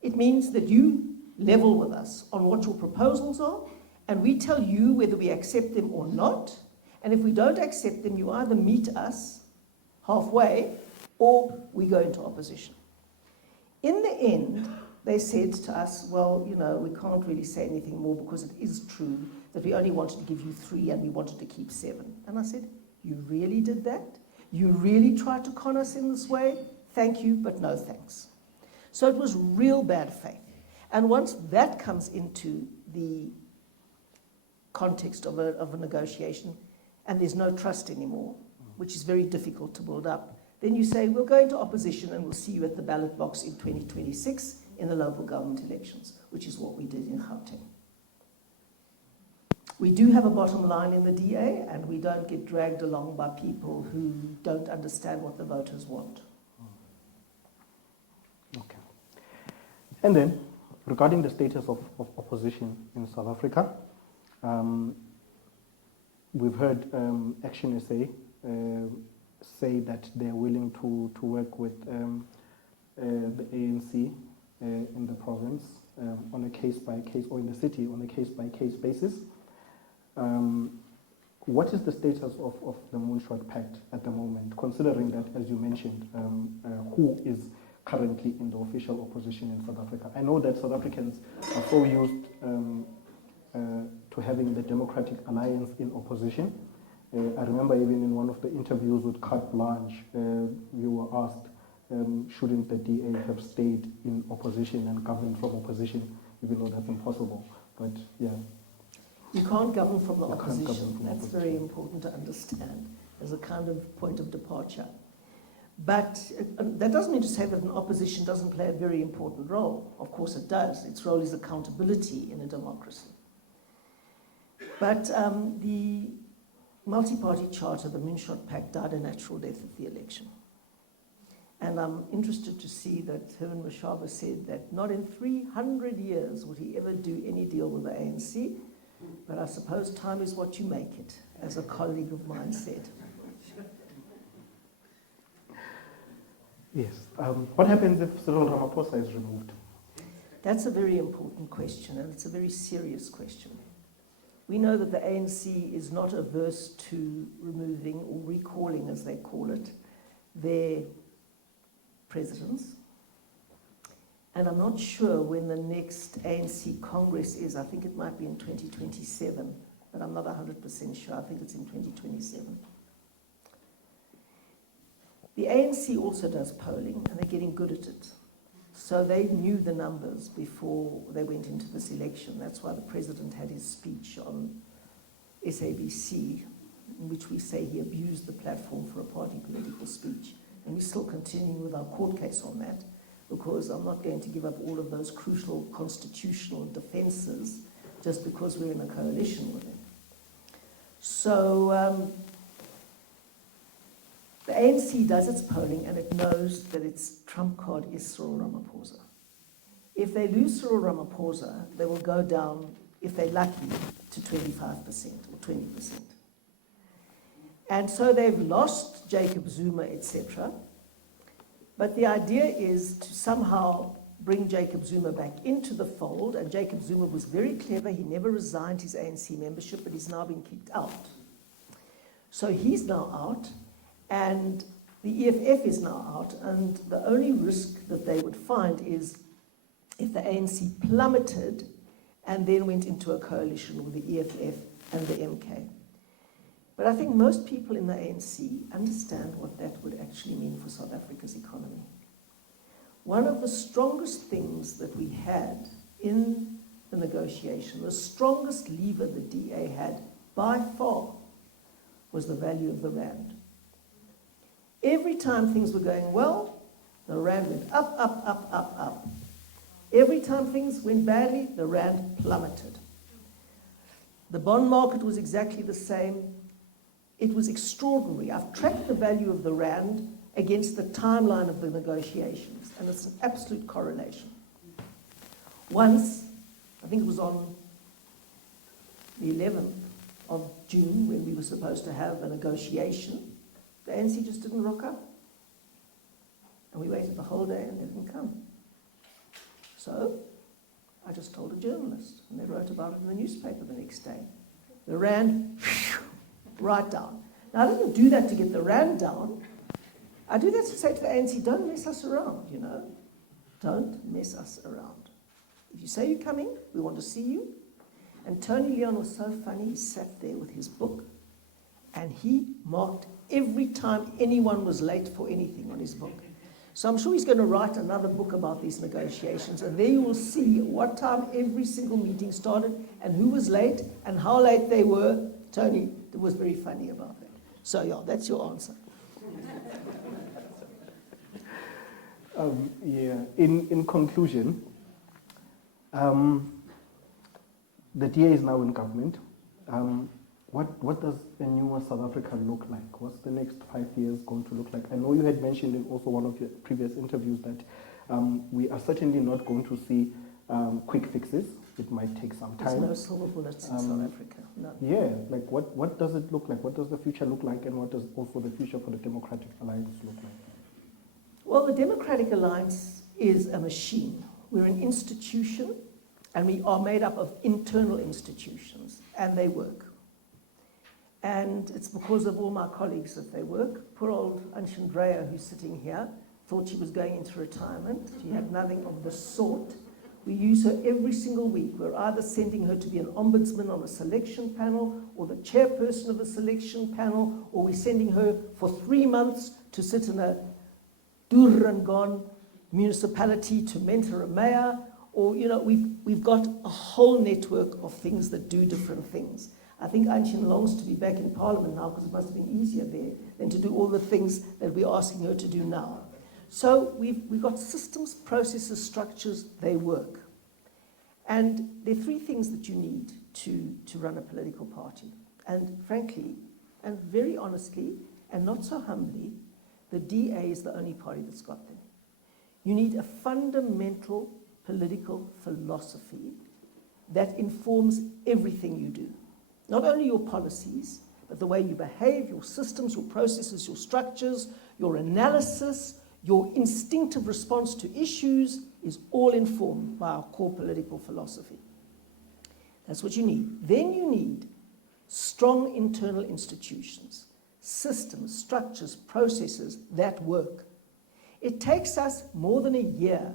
it means that you level with us on what your proposals are, and we tell you whether we accept them or not. And if we don't accept them, you either meet us halfway or we go into opposition. In the end, they said to us, well, you know, we can't really say anything more because it is true that we only wanted to give you 3 and we wanted to keep 7. And I said, you really did that? You really tried to con us in this way? Thank you, but no thanks. So it was real bad faith. And once that comes into the context of a negotiation, and there's no trust anymore, which is very difficult to build up, then you say, we'll go into opposition and we'll see you at the ballot box in 2026 in the local government elections, which is what we did in Gauteng. We do have a bottom line in the DA, and we don't get dragged along by people who don't understand what the voters want. Okay. And then, regarding the status of opposition in South Africa, we've heard Action SA say that they're willing to work with the ANC in the province on a case-by-case, or in the city on a case-by-case basis. What is the status of the Moonshot Pact at the moment, considering that, as you mentioned, who is currently in the official opposition in South Africa? I know that South Africans are so used to having the Democratic Alliance in opposition. I remember even in one of the interviews with Carte Blanche, you were asked, shouldn't the DA have stayed in opposition and governed from opposition, even though that's impossible? But yeah. You can't govern from the opposition. That's very important to understand as a kind of point of departure. But that doesn't mean to say that an opposition doesn't play a very important role. Of course it does. Its role is accountability in a democracy. But the multi-party charter, the Moonshot Pact, died a natural death at the election. And I'm interested to see that Herman Mashaba said that not in 300 years would he ever do any deal with the ANC. But I suppose time is what you make it, as a colleague of mine said. Yes. What happens if Cyril Ramaphosa is removed? That's a very important question, and it's a very serious question. We know that the ANC is not averse to removing or recalling, as they call it, their presidents. And I'm not sure when the next ANC Congress is. I think it might be in 2027, but I'm not 100% sure. I think it's in 2027. The ANC also does polling, and they're getting good at it. So they knew the numbers before they went into this election. That's why the president had his speech on SABC, in which we say he abused the platform for a party political speech. And we're still continuing with our court case on that, because I'm not going to give up all of those crucial constitutional defenses just because we're in a coalition with them. So the ANC does its polling, and it knows that its trump card is Cyril Ramaphosa. If they lose Cyril Ramaphosa, they will go down, if they're lucky, to 25% or 20%. And so they've lost Jacob Zuma, etc. But the idea is to somehow bring Jacob Zuma back into the fold, and Jacob Zuma was very clever. He never resigned his ANC membership, but he's now been kicked out. So he's now out, and the EFF is now out, and the only risk that they would find is if the ANC plummeted and then went into a coalition with the EFF and the MK. But I think most people in the ANC understand what that would actually mean for South Africa's economy. One of the strongest things that we had in the negotiation, the strongest lever the DA had by far, was the value of the rand. Every time things were going well, the rand went up, up, up, up, up. Every time things went badly, the rand plummeted. The bond market was exactly the same. It was extraordinary. I've tracked the value of the rand against the timeline of the negotiations, and it's an absolute correlation. Once, I think it was on the 11th of June, when we were supposed to have a negotiation, the ANC just didn't rock up. And we waited the whole day and they didn't come. So I just told a journalist, and they wrote about it in the newspaper the next day. The rand, right down. Now, I didn't do that to get the rand down. I do that to say to the ANC, don't mess us around, you know. Don't mess us around. If you say you're coming, we want to see you. And Tony Leon was so funny. He sat there with his book, and he marked every time anyone was late for anything on his book. So I'm sure he's going to write another book about these negotiations, and there you will see what time every single meeting started and who was late and how late they were. Tony was very funny about that. So yeah, that's your answer. In conclusion, the DA is now in government. What does a newer South Africa look like? What's the next 5 years going to look like? I know you had mentioned in also one of your previous interviews that we are certainly not going to see quick fixes. It might take some time. There's no silver bullets in South Africa. No. Yeah, like what does it look like? What does the future look like? And what does also the future for the Democratic Alliance look like? Well, the Democratic Alliance is a machine. We're an institution, and we are made up of internal institutions, and they work. And it's because of all my colleagues that they work. Poor old Anshandrea, who's sitting here, thought she was going into retirement. She had nothing of the sort. We use her every single week. We're either sending her to be an ombudsman on a selection panel, or the chairperson of a selection panel, or we're sending her for 3 months to sit in a Durangon municipality to mentor a mayor, or, you know, we've got a whole network of things that do different things. I think Anshin longs to be back in Parliament now, because it must have been easier there than to do all the things that we're asking her to do now. So we've got systems, processes, structures, they work. And there are 3 things that you need to run a political party. And frankly, and very honestly, and not so humbly, the DA is the only party that's got them. You need a fundamental political philosophy that informs everything you do. Not only your policies, but the way you behave, your systems, your processes, your structures, your analysis, your instinctive response to issues is all informed by our core political philosophy. That's what you need. Then you need strong internal institutions, systems, structures, processes that work. It takes us more than a year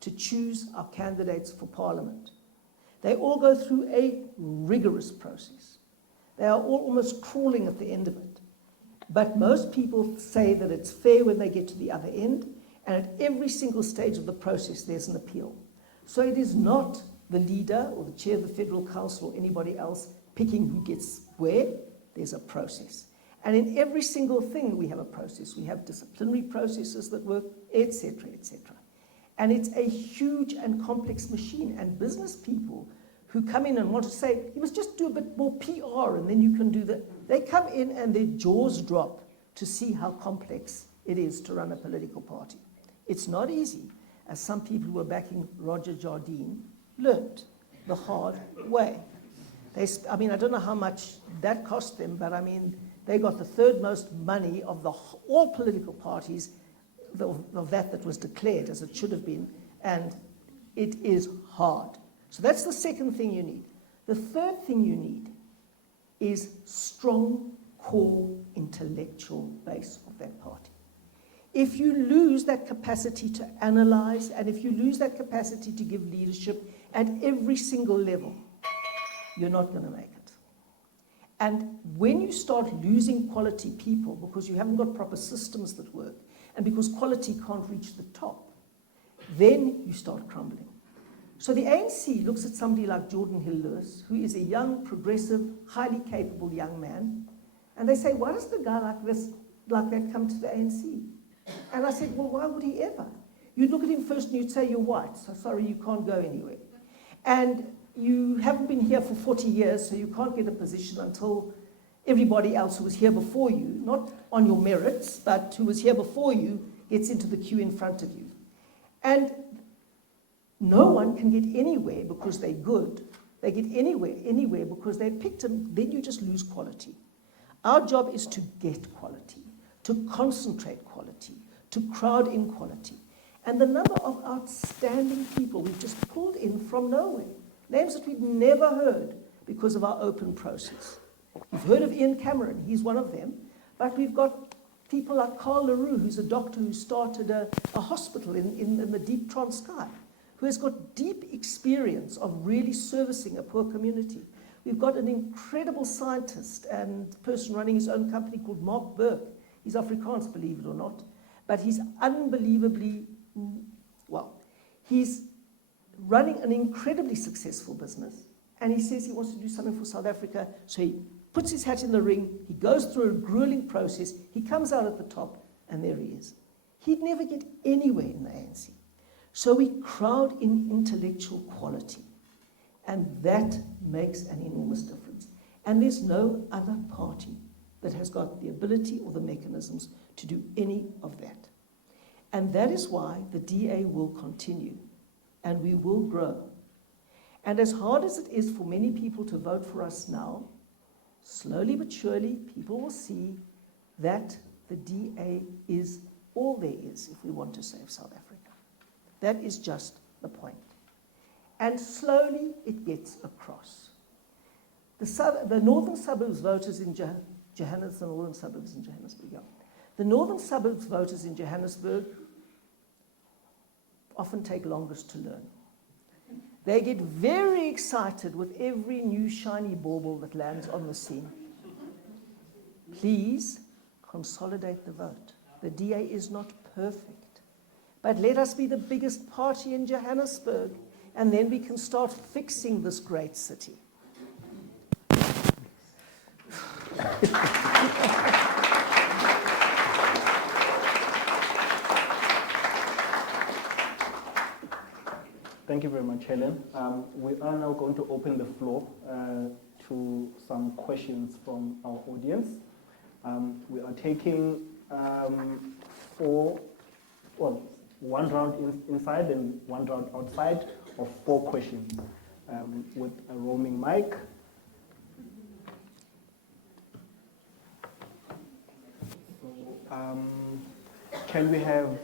to choose our candidates for Parliament. They all go through a rigorous process. They are all almost crawling at the end of it. But most people say that it's fair when they get to the other end, and at every single stage of the process there's an appeal. So it is not the leader or the chair of the Federal Council or anybody else picking who gets where. There's a process. And in every single thing we have a process. We have disciplinary processes that work, etc., etc. And it's a huge and complex machine. And business people who come in and want to say, you must just do a bit more PR and then you can do that. They come in and their jaws drop to see how complex it is to run a political party. It's not easy, as some people who were backing Roger Jardine learned the hard way. I mean, I don't know how much that cost them, but I mean, they got the 3rd most money of all political parties that was declared as it should have been, and it is hard. So that's the second thing you need. The third thing you need is strong core intellectual base of that party. If you lose that capacity to analyze, and if you lose that capacity to give leadership at every single level, you're not going to make it. And when you start losing quality people because you haven't got proper systems that work, and because quality can't reach the top, then you start crumbling. So the ANC looks at somebody like Jordan Hill-Lewis, who is a young, progressive, highly capable young man, and they say, why does a guy like that come to the ANC? And I said, well, why would he ever? You'd look at him first and you'd say, you're white, so sorry, you can't go anywhere. And you haven't been here for 40 years, so you can't get a position until everybody else who was here before you, not on your merits, but who was here before you, gets into the queue in front of you. And no one can get anywhere because they're good. They get anywhere because they picked them. Then you just lose quality. Our job is to get quality, to concentrate quality, to crowd in quality. And the number of outstanding people we've just pulled in from nowhere, names that we've never heard because of our open process. You've heard of Ian Cameron, he's one of them, but we've got people like Carl LaRue, who's a doctor who started a hospital in the deep Transkei, who has got deep experience of really servicing a poor community. We've got an incredible scientist and person running his own company called Mark Burke. He's Afrikaans, believe it or not, but he's unbelievably, well, he's running an incredibly successful business, and he says he wants to do something for South Africa, so he puts his hat in the ring, he goes through a grueling process, he comes out at the top, and there he is. He'd never get anywhere in the ANC. So we crowd in intellectual quality, and that makes an enormous difference. And there's no other party that has got the ability or the mechanisms to do any of that. And that is why the DA will continue, and we will grow. And as hard as it is for many people to vote for us now, slowly but surely, people will see that the DA is all there is if we want to save South Africa. That is just the point. And slowly it gets across. The northern suburbs voters in Johannesburg, the northern suburbs in Johannesburg, yeah. The northern suburbs voters in Johannesburg often take longest to learn. They get very excited with every new shiny bauble that lands on the scene. Please consolidate the vote. The DA is not perfect, but let us be the biggest party in Johannesburg, and then we can start fixing this great city. Thank you very much, Helen. We are now going to open the floor to some questions from our audience. We are taking one round inside and one round outside of 4 questions with a roaming mic. So, can we have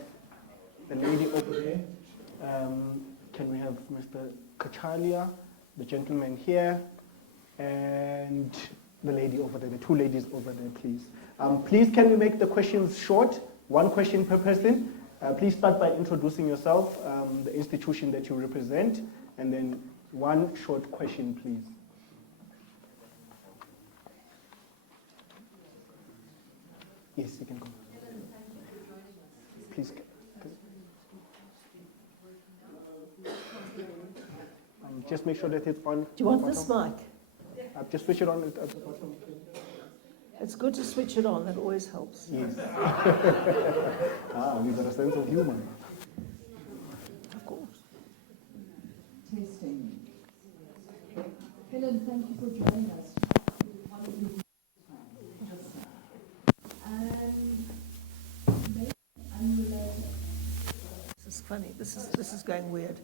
the lady over there? Can we have Mr. Kachalia, the gentleman here, and the lady over there, the 2 ladies over there, please. Please, can we make the questions short? 1 question per person. Please start by introducing yourself, the institution that you represent, and then 1 short question, please. Yes, you can go. Please. Just make sure that it's on. Do you want this mic? Just switch it on at the bottom. It's good to switch it on, that always helps. Yes. We've got a sense of humor. Of course. Testing. Helen, thank you for joining us. This is funny. This is going weird.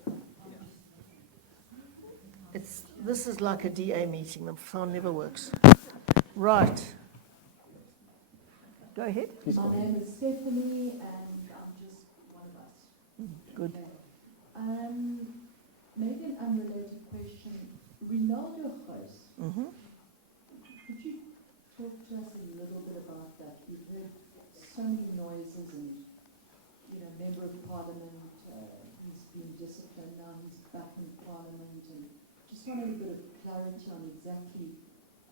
This is like a DA meeting. The phone never works. Right. Go ahead. My name is Stephanie, and I'm just Good. Maybe an unrelated question. Rinaldo Ghuys, could you talk to us a little bit about that? We've heard so many noises and, Member of Parliament, he's been disciplined, now he's back in Parliament, and just wanted a bit of clarity on exactly,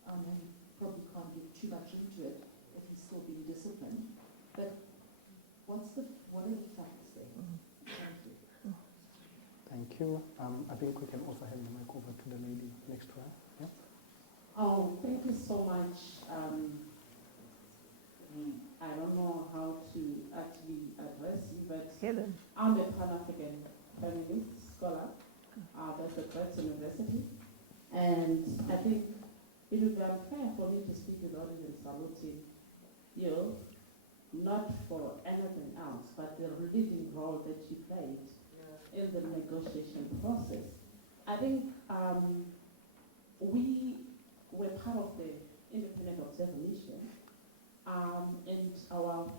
and you probably can't get too much into it if he's still being disciplined, but what are the facts there? Thank you. Thank you. I think we can also hand the mic over to the lady next to her. Yeah. Oh, thank you so much. I don't know how to actually address you, but Helen. I'm a Pan-African feminist scholar that's at Wits University, and I think it would be unfair for me to speak without even saluting you, not for anything else, but the leading role that you played in the negotiation process. I think we were part of the independent observer mission, and our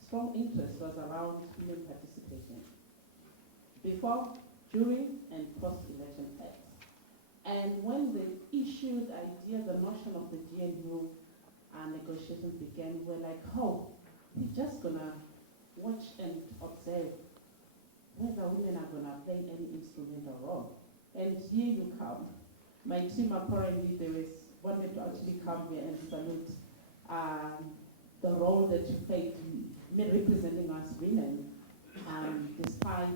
strong interest was around women participation before, during, and post-election acts. And when the issued idea, the notion of the GNU negotiations began, we're like, oh, we're just gonna watch and observe whether women are gonna play any instrumental role. And here you come. My team apparently wanted to actually come here and salute the role that you played in representing us women, despite,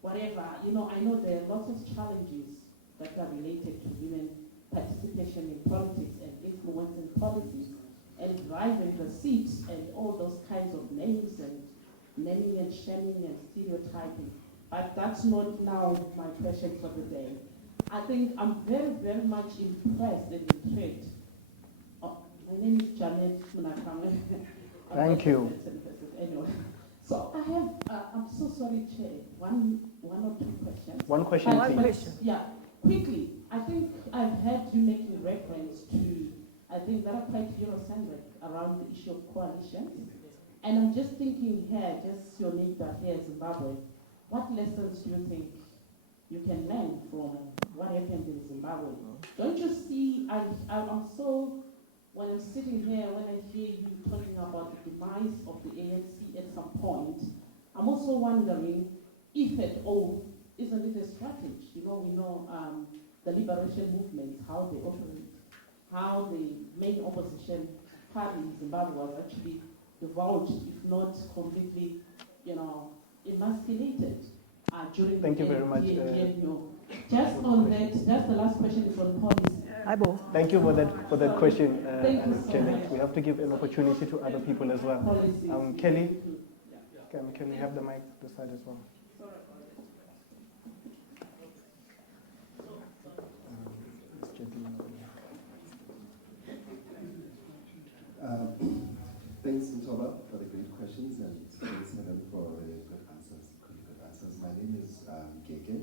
whatever, I know there are lots of challenges that are related to women participation in politics and influencing policies and driving the seat and all those kinds of names and naming and shaming and stereotyping. But that's not now my question for the day. I think I'm very, very much impressed and intrigued. My name is Janet Munakame. Thank you. Anyway, so I have, I'm so sorry, Chair, one or two questions. One question, One please. question. Yeah, quickly, I think I've heard you making reference to, I think that applied to Eurosandric around the issue of coalitions. And I'm just thinking here, just your neighbor here, Zimbabwe, what lessons do you think you can learn from what happened in Zimbabwe? Don't you see, I'm so, when I'm sitting here, when I hear you talking about the demise of the ANC at some point, I'm also wondering if at all, isn't it a strategy? We know the liberation movements, how they operate, how the main opposition party in Zimbabwe was actually divulged, if not completely, emasculated during Thank the you very much. GNU. Just on that, just the last question is on policy. Ibo. Thank you for that question, Thank you so Janet. much. We have to give an opportunity to other people as well. Policies. Kelly, can we have the mic this side as well? Thanks, Ntoba, for the great questions, and thanks, Helen, for the good answers. My name is Gege.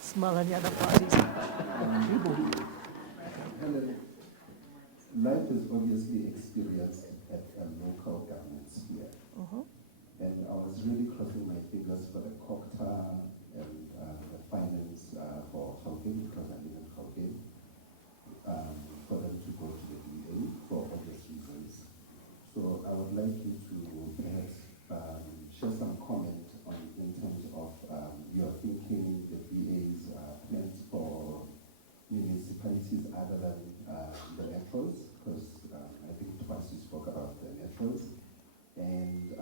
Small on the other parties. Helen, life is obviously experienced at a local government sphere. And I was really crossing my fingers for the COCTA and the finance for Gauteng, because I live in Gauteng, for them to go to the DA for obvious reasons. So I would like you to perhaps share some comment on, in terms of your thinking, the DA's plans for municipalities other than the metros, because I think twice you spoke about the metros. And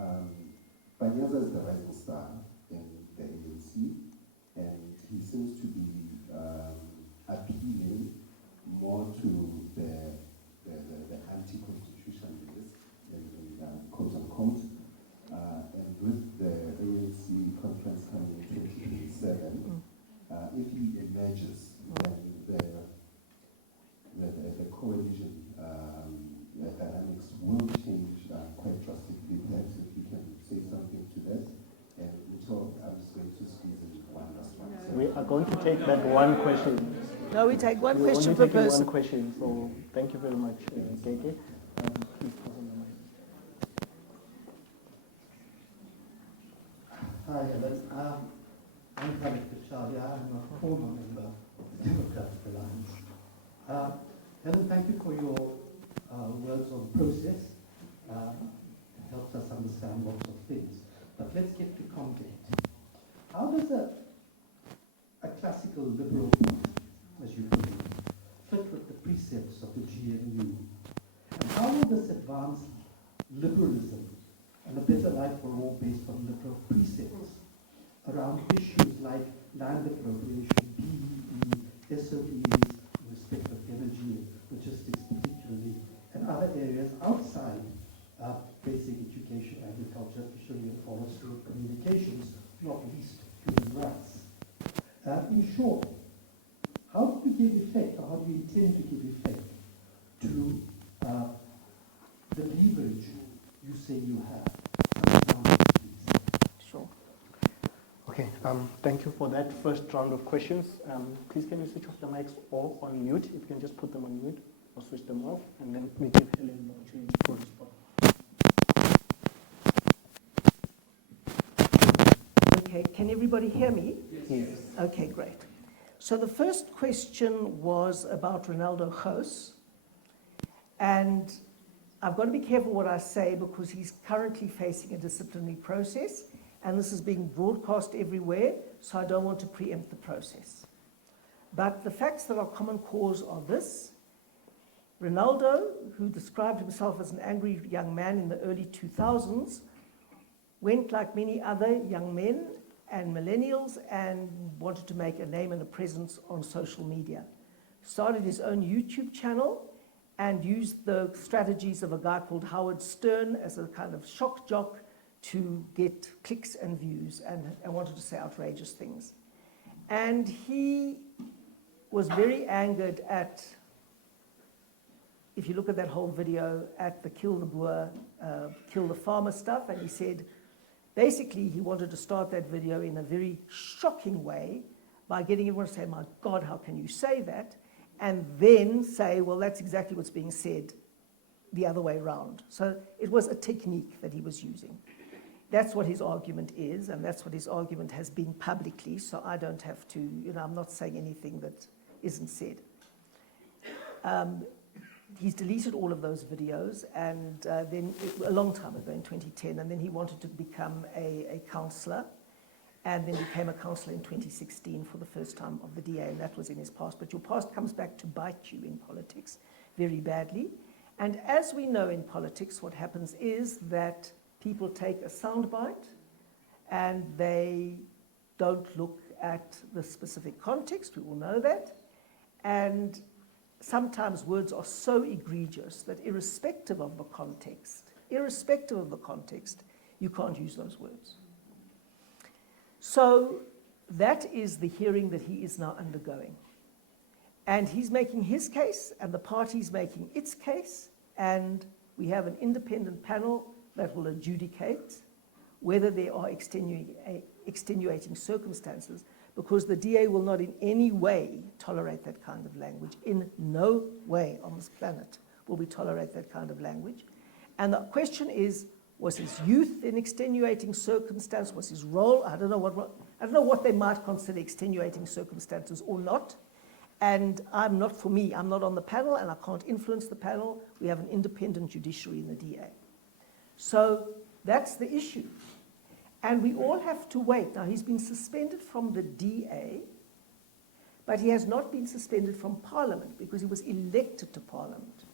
Banyaza is the rising star in the ANC, and he seems to be appealing more to the anti-constitutionalists, quote unquote, and with the ANC conference coming in 2027, if he emerges, then the coalition dynamics will change quite drastically. Perhaps if you can say something to that. And so I'm just going to squeeze in one last one. We are going to take that one question. No, we take one We're question only per taking person. one question, so thank you very much, Keke. Please pause on the mic. Hi, Helen. I'm Khalid Kashali. I'm a former member of the Democratic Alliance. Helen, thank you for your words on process. It helps us understand lots of things. But let's get to content. How does a classical liberal, as you put it, fit with the precepts of the GNU? And how will this advance liberalism and a better life for all based on liberal precepts around issues like land appropriation, PEE, SOEs, in respect of energy and logistics particularly, and other areas outside basic education, agriculture, fishery and forestry, communications, not least human rights. In short, how do you give effect, or how do you intend to give effect to the leverage you say you have? Sure. Okay, thank you for that first round of questions. Please can you switch off the mics or on mute? If you can just put them on mute or switch them off, and then we give Helen the opportunity to respond. Okay, can everybody hear me? Yes. Okay, great. So the first question was about Ronaldo Gous, and I've got to be careful what I say because he's currently facing a disciplinary process, and this is being broadcast everywhere, so I don't want to preempt the process. But the facts that are common cause are this. Ronaldo, who described himself as an angry young man in the early 2000s, went like many other young men and millennials and wanted to make a name and a presence on social media. Started his own YouTube channel and used the strategies of a guy called Howard Stern as a kind of shock jock to get clicks and views and wanted to say outrageous things. And he was very angered at, if you look at that whole video, at the kill the Boer, kill the farmer stuff, and he said, basically, he wanted to start that video in a very shocking way by getting everyone to say, my God, how can you say that? And then say, well, that's exactly what's being said the other way around. So it was a technique that he was using. That's what his argument is, and that's what his argument has been publicly, so I don't have to, I'm not saying anything that isn't said. He's deleted all of those videos, and then a long time ago in 2010, and then he wanted to become a councillor, and then became a councillor in 2016 for the first time of the DA, and that was in his past. But your past comes back to bite you in politics very badly. And as we know in politics, what happens is that people take a soundbite and they don't look at the specific context, we all know that, and sometimes words are so egregious that irrespective of the context, you can't use those words. So that is the hearing that he is now undergoing. And he's making his case, and the party's making its case, and we have an independent panel that will adjudicate whether there are extenuating circumstances, because the DA will not in any way tolerate that kind of language. In no way on this planet will we tolerate that kind of language. And the question is, was his youth in extenuating circumstance? Was his role? I don't know what they might consider extenuating circumstances or not. And I'm not on the panel, and I can't influence the panel. We have an independent judiciary in the DA. So that's the issue. And we all have to wait. Now, he's been suspended from the DA, but he has not been suspended from Parliament because he was elected to Parliament.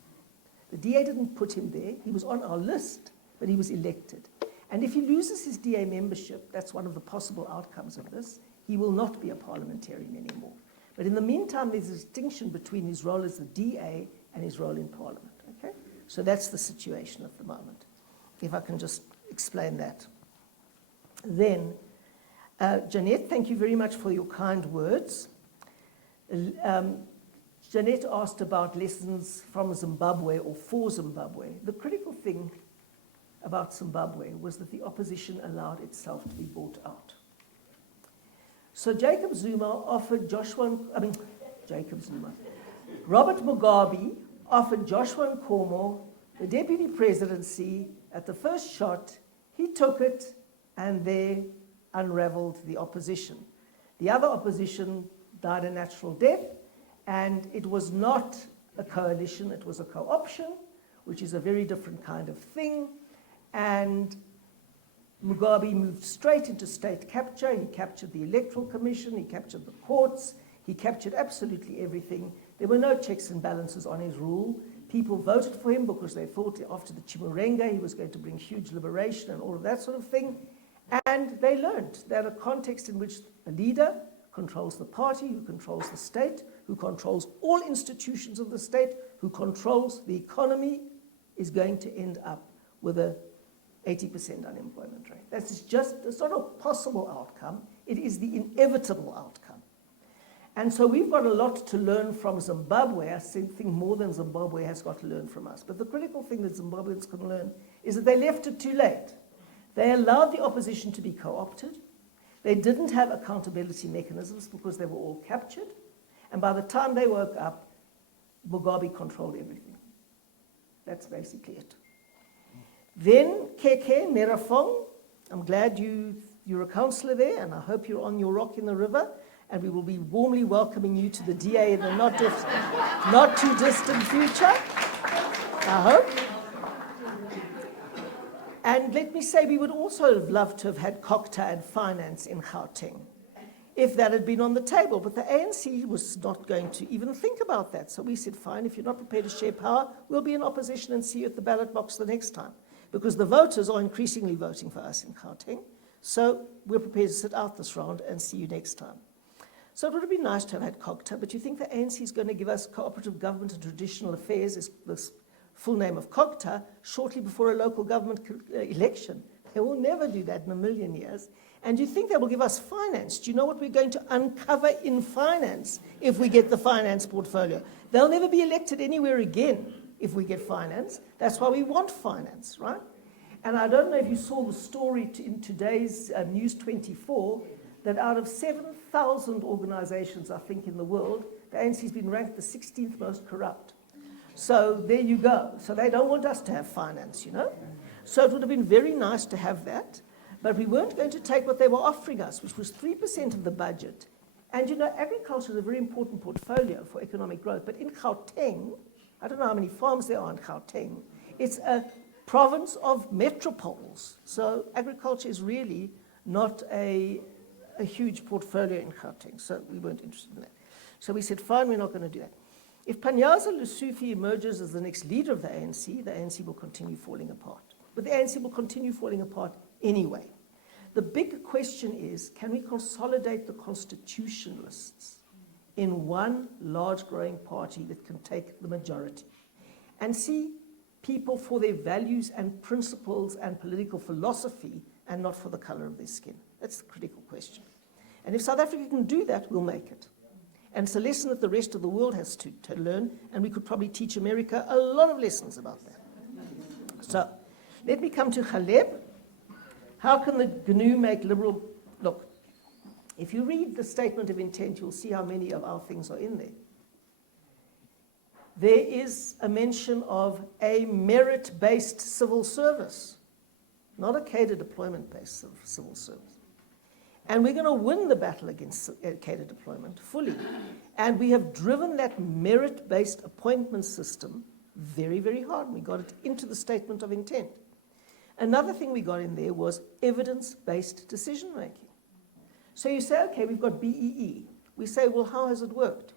The DA didn't put him there. He was on our list, but he was elected. And if he loses his DA membership, that's one of the possible outcomes of this, he will not be a parliamentarian anymore. But in the meantime, there's a distinction between his role as the DA and his role in Parliament. Okay? So that's the situation at the moment, if I can just explain that. Then, Jeanette, thank you very much for your kind words. Jeanette asked about lessons from Zimbabwe or for Zimbabwe. The critical thing about Zimbabwe was that the opposition allowed itself to be bought out. So Jacob Zuma offered Jacob Zuma. Robert Mugabe offered Joshua Nkomo the deputy presidency. At the first shot, he took it, and there unraveled the opposition. The other opposition died a natural death, and it was not a coalition, it was a co-option, which is a very different kind of thing. And Mugabe moved straight into state capture. He captured the Electoral Commission, he captured the courts, he captured absolutely everything. There were no checks and balances on his rule. People voted for him because they thought after the Chimurenga he was going to bring huge liberation and all of that sort of thing. And they learned that a context in which a leader controls the party, who controls the state, who controls all institutions of the state, who controls the economy, is going to end up with a 80% unemployment rate. That's just, it's not a possible outcome, it is the inevitable outcome. And so we've got a lot to learn from Zimbabwe. I think more than Zimbabwe has got to learn from us. But the critical thing that Zimbabweans can learn is that they left it too late. They allowed the opposition to be co-opted. They didn't have accountability mechanisms because they were all captured. And by the time they woke up, Mugabe controlled everything. That's basically it. Then Keke Merafong, I'm glad you're a councillor there, and I hope you're on your rock in the river, and we will be warmly welcoming you to the DA in the not too distant future, I hope. And let me say, we would also have loved to have had COGTA and finance in Gauteng, if that had been on the table. But the ANC was not going to even think about that. So we said, fine, if you're not prepared to share power, we'll be in opposition and see you at the ballot box the next time. Because the voters are increasingly voting for us in Gauteng. So we're prepared to sit out this round and see you next time. So it would have been nice to have had COGTA, but you think the ANC is going to give us Cooperative Government and Traditional Affairs, is the full name of COGTA, shortly before a local government election? They will never do that in a million years. And you think they will give us finance? Do you know what we're going to uncover in finance if we get the finance portfolio? They'll never be elected anywhere again if we get finance. That's why we want finance, right? And I don't know if you saw the story in today's News 24, that out of 7,000 organizations, I think, in the world, the ANC's been ranked the 16th most corrupt. So there you go. So they don't want us to have finance, you know? So it would have been very nice to have that, but we weren't going to take what they were offering us, which was 3% of the budget. And you know, agriculture is a very important portfolio for economic growth, but in Gauteng, I don't know how many farms there are in Gauteng, it's a province of metropoles. So agriculture is really not a huge portfolio in Gauteng, so we weren't interested in that. So we said, fine, we're not going to do that. If Panyaza Lesufi emerges as the next leader of the ANC will continue falling apart. But the ANC will continue falling apart anyway. The big question is, can we consolidate the constitutionalists in one large growing party that can take the majority and see people for their values and principles and political philosophy and not for the color of their skin? That's the critical question. And if South Africa can do that, we'll make it. And it's a lesson that the rest of the world has to learn, and we could probably teach America a lot of lessons about that. So, let me come to Caleb. How can the GNU make liberal... Look, if you read the statement of intent, you'll see how many of our things are in there. There is a mention of a merit-based civil service, not a cadre deployment-based civil service. And we're going to win the battle against cadre deployment fully. And we have driven that merit-based appointment system very, very hard. We got it into the statement of intent. Another thing we got in there was evidence-based decision-making. So you say, okay, we've got BEE. We say, well, how has it worked?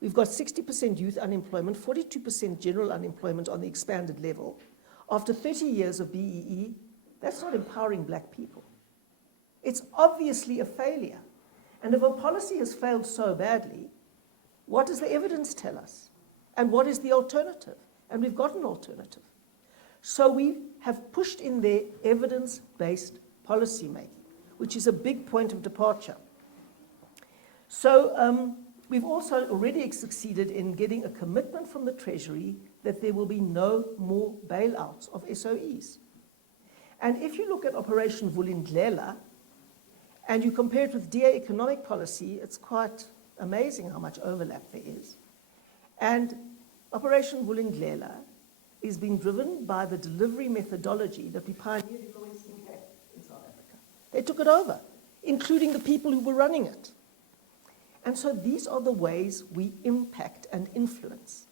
We've got 60% youth unemployment, 42% general unemployment on the expanded level. After 30 years of BEE, that's not empowering black people. It's obviously a failure. And if a policy has failed so badly, what does the evidence tell us? And what is the alternative? And we've got an alternative. So we have pushed in there evidence-based policy making, which is a big point of departure. So we've also already succeeded in getting a commitment from the Treasury that there will be no more bailouts of SOEs. And if you look at Operation Vulindlela, and you compare it with DA economic policy, it's quite amazing how much overlap there is. And Operation Vulindlela is being driven by the delivery methodology that we pioneered in the Western Cape in South Africa. They took it over, including the people who were running it. And so these are the ways we impact and influence.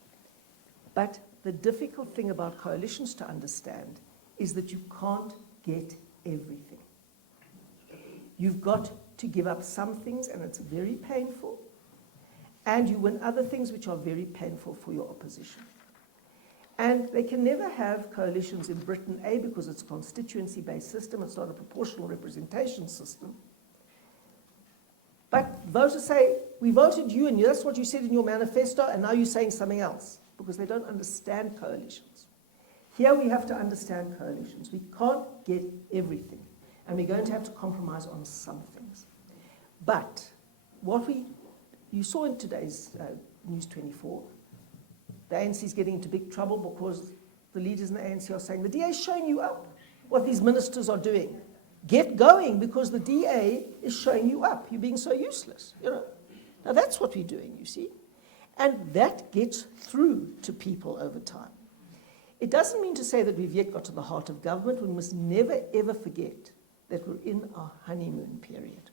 But the difficult thing about coalitions to understand is that you can't get everything. You've got to give up some things, and it's very painful, and you win other things which are very painful for your opposition. And they can never have coalitions in Britain, A, because it's a constituency-based system, it's not a proportional representation system. But voters say, we voted you, and that's what you said in your manifesto, and now you're saying something else, because they don't understand coalitions. Here we have to understand coalitions. We can't get everything, and we're going to have to compromise on some things. But what you saw in today's News 24, the ANC is getting into big trouble because the leaders in the ANC are saying, the DA is showing you up what these ministers are doing. Get going, because the DA is showing you up. You're being so useless, you know. Now that's what we're doing, you see. And that gets through to people over time. It doesn't mean to say that we've yet got to the heart of government. We must never, ever forget that we're in our honeymoon period.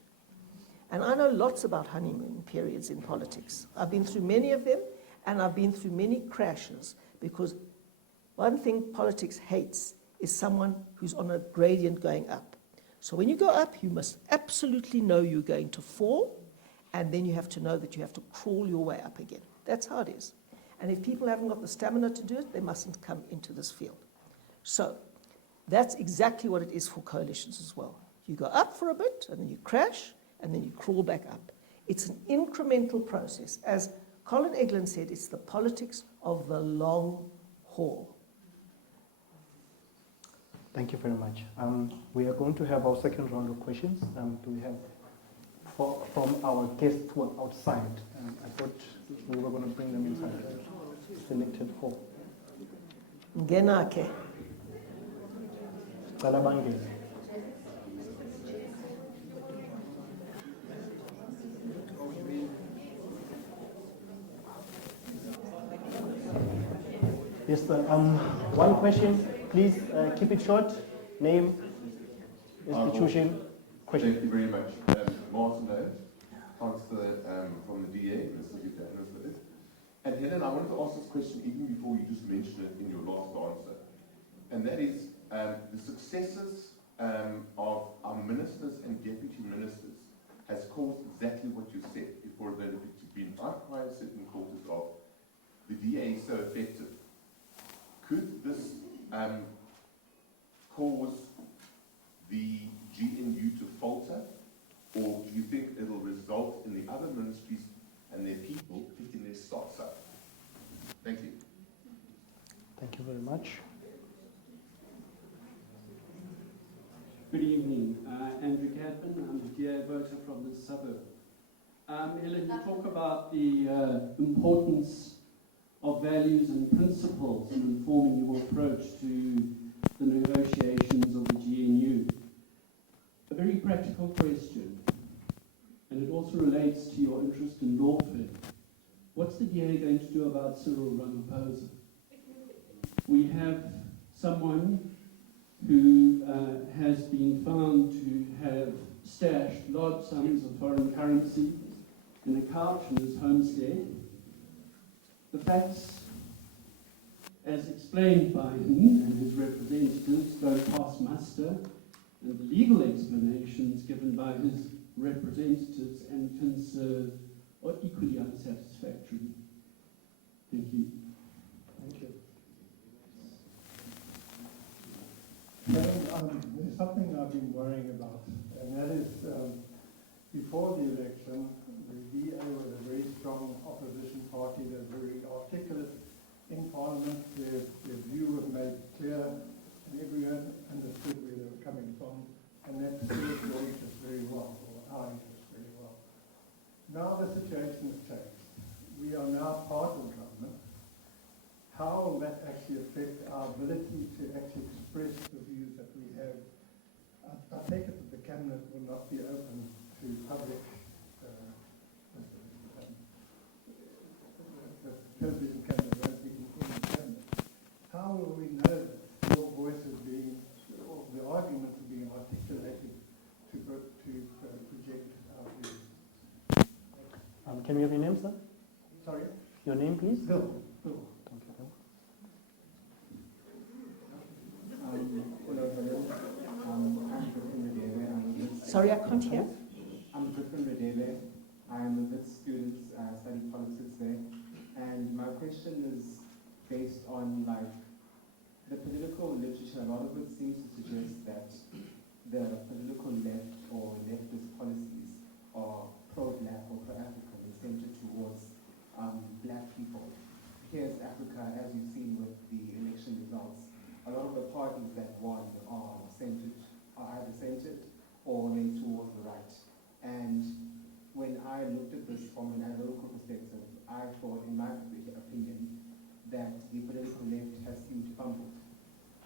And I know lots about honeymoon periods in politics. I've been through many of them, and I've been through many crashes, because one thing politics hates is someone who's on a gradient going up. So when you go up, you must absolutely know you're going to fall, and then you have to know that you have to crawl your way up again. That's how it is. And if people haven't got the stamina to do it, they mustn't come into this field. So that's exactly what it is for coalitions as well. You go up for a bit, and then you crash, and then you crawl back up. It's an incremental process. As Colin Eglin said, it's the politics of the long haul. Thank you very much. We are going to have our second round of questions. Do we have from our guests who are outside? I thought we were going to bring them inside. Selected 4. Ngenake. Kalabangeli. Yes, sir. One question, please keep it short. Name, institution, question. Thank you very much. Martin Lowe, Councillor from the DA, Mr. Gauteng. And Helen, I wanted to ask this question even before you just mentioned it in your last answer. And that is the successes of our ministers and deputy ministers has caused exactly what you said before, that if it's been by certain quarters of the DA so effective. Could this cause the GNU to falter, or do you think it'll result in the other ministries and their people picking their stocks up? Thank you. Thank you very much. Good evening. Andrew Cadman. I'm a DA voter from this suburb. Helen, you talk about the importance of values and principles in informing your approach to the negotiations of the GNU. A very practical question, and it also relates to your interest in lawfare. What's the DA going to do about Cyril Ramaphosa? We have someone who has been found to have stashed large sums of foreign currency in a couch in his homestead. The facts, as explained by him and his representatives, don't pass muster, and the legal explanations given by his representatives and concern are equally unsatisfactory. Thank you. Thank you. There's something I've been worrying about, and that is before the election, the DA was a very strong opposition party. They were very articulate in Parliament. Their view was made clear, and everyone understood where they were coming from, and that served your interest very well, or our interest very well. Now the situation has changed. We are now part of government. How will that actually affect our ability to actually express the views that we have? I take it that the Cabinet will not be open to public how will we know that your voice is being, or the arguments are being articulated to project our views? Can we have your name, sir? Sorry? Your name, please? Bill. Thank you, Bill. Hello, I'm Griffin Radebe. Sorry, I can't hear. I'm Griffin Radebe. I'm a Wits student, studying politics there. And my question is based on the political literature. A lot of it seems to suggest that the political left or leftist policies are pro-black or pro-African and centered towards black people. Here's Africa, as you've seen with the election results. A lot of the parties that won are either centered or lean towards the right. And when I looked at this from an analytical perspective, I thought, in my opinion, that the political left has seemed fumbled.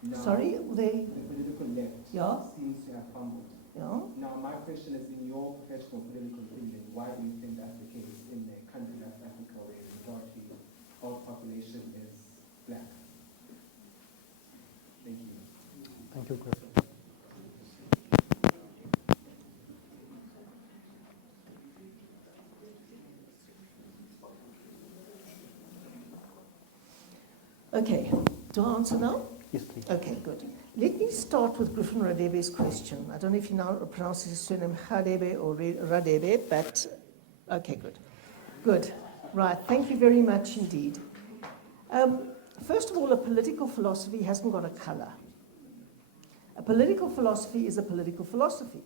Now, Sorry, the political left Yeah. seems to have fumbled. Yeah. Now, my question is, in your professional political opinion, why do you think that's the case in a country like Africa, where the majority of population is black? Thank you. Thank you, Griffin. Okay, do I answer now? Yes, please. Okay, good. Let me start with Griffin Radebe's question. I don't know if he now pronounces his surname Radebe or Radebe, but okay, good. Good. Right, thank you very much indeed. First of all, a political philosophy hasn't got a color. A political philosophy is a political philosophy.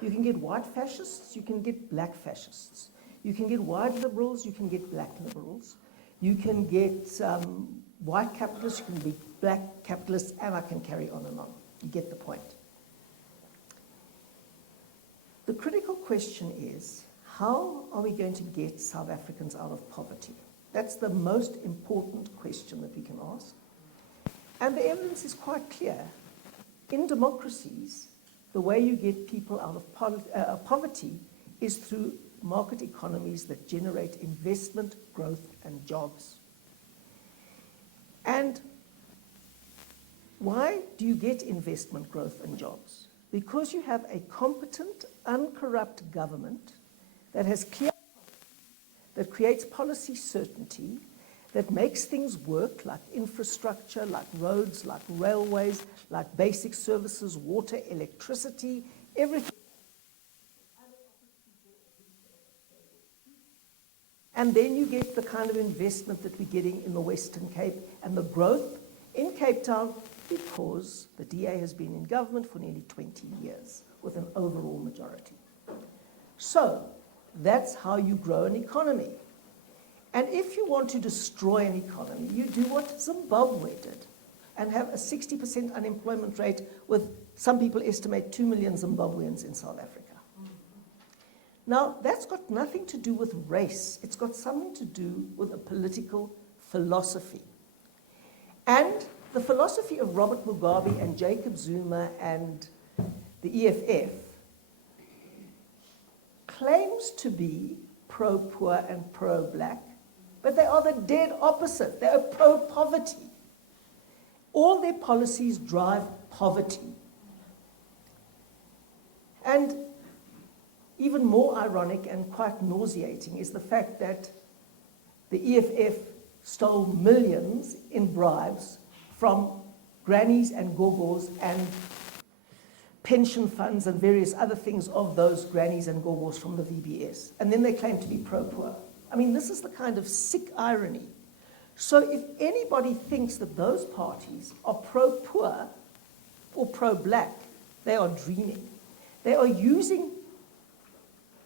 You can get white fascists, you can get black fascists. You can get white liberals, you can get black liberals. You can get white capitalists, you can be black capitalists, and I can carry on and on. You get the point. The critical question is, how are we going to get South Africans out of poverty? That's the most important question that we can ask. And the evidence is quite clear. In democracies, the way you get people out of poverty is through market economies that generate investment, growth, and jobs. And why do you get investment, growth, and jobs? Because you have a competent, uncorrupt government that has clear, that creates policy certainty, that makes things work, like infrastructure, like roads, like railways, like basic services, water, electricity, everything. And then you get the kind of investment that we're getting in the Western Cape and the growth in Cape Town, because the DA has been in government for nearly 20 years with an overall majority. So that's how you grow an economy. And if you want to destroy an economy, you do what Zimbabwe did and have a 60% unemployment rate, with some people estimate 2 million Zimbabweans in South Africa. Now, that's got nothing to do with race. It's got something to do with a political philosophy. And the philosophy of Robert Mugabe and Jacob Zuma and the EFF claims to be pro-poor and pro-black, but they are the dead opposite. They are pro-poverty. All their policies drive poverty. And even more ironic and quite nauseating is the fact that the EFF stole millions in bribes from grannies and gogos and pension funds and various other things of those grannies and gogos from the VBS. And then they claim to be pro-poor. I mean, this is the kind of sick irony. So if anybody thinks that those parties are pro-poor or pro-black, they are dreaming. They are using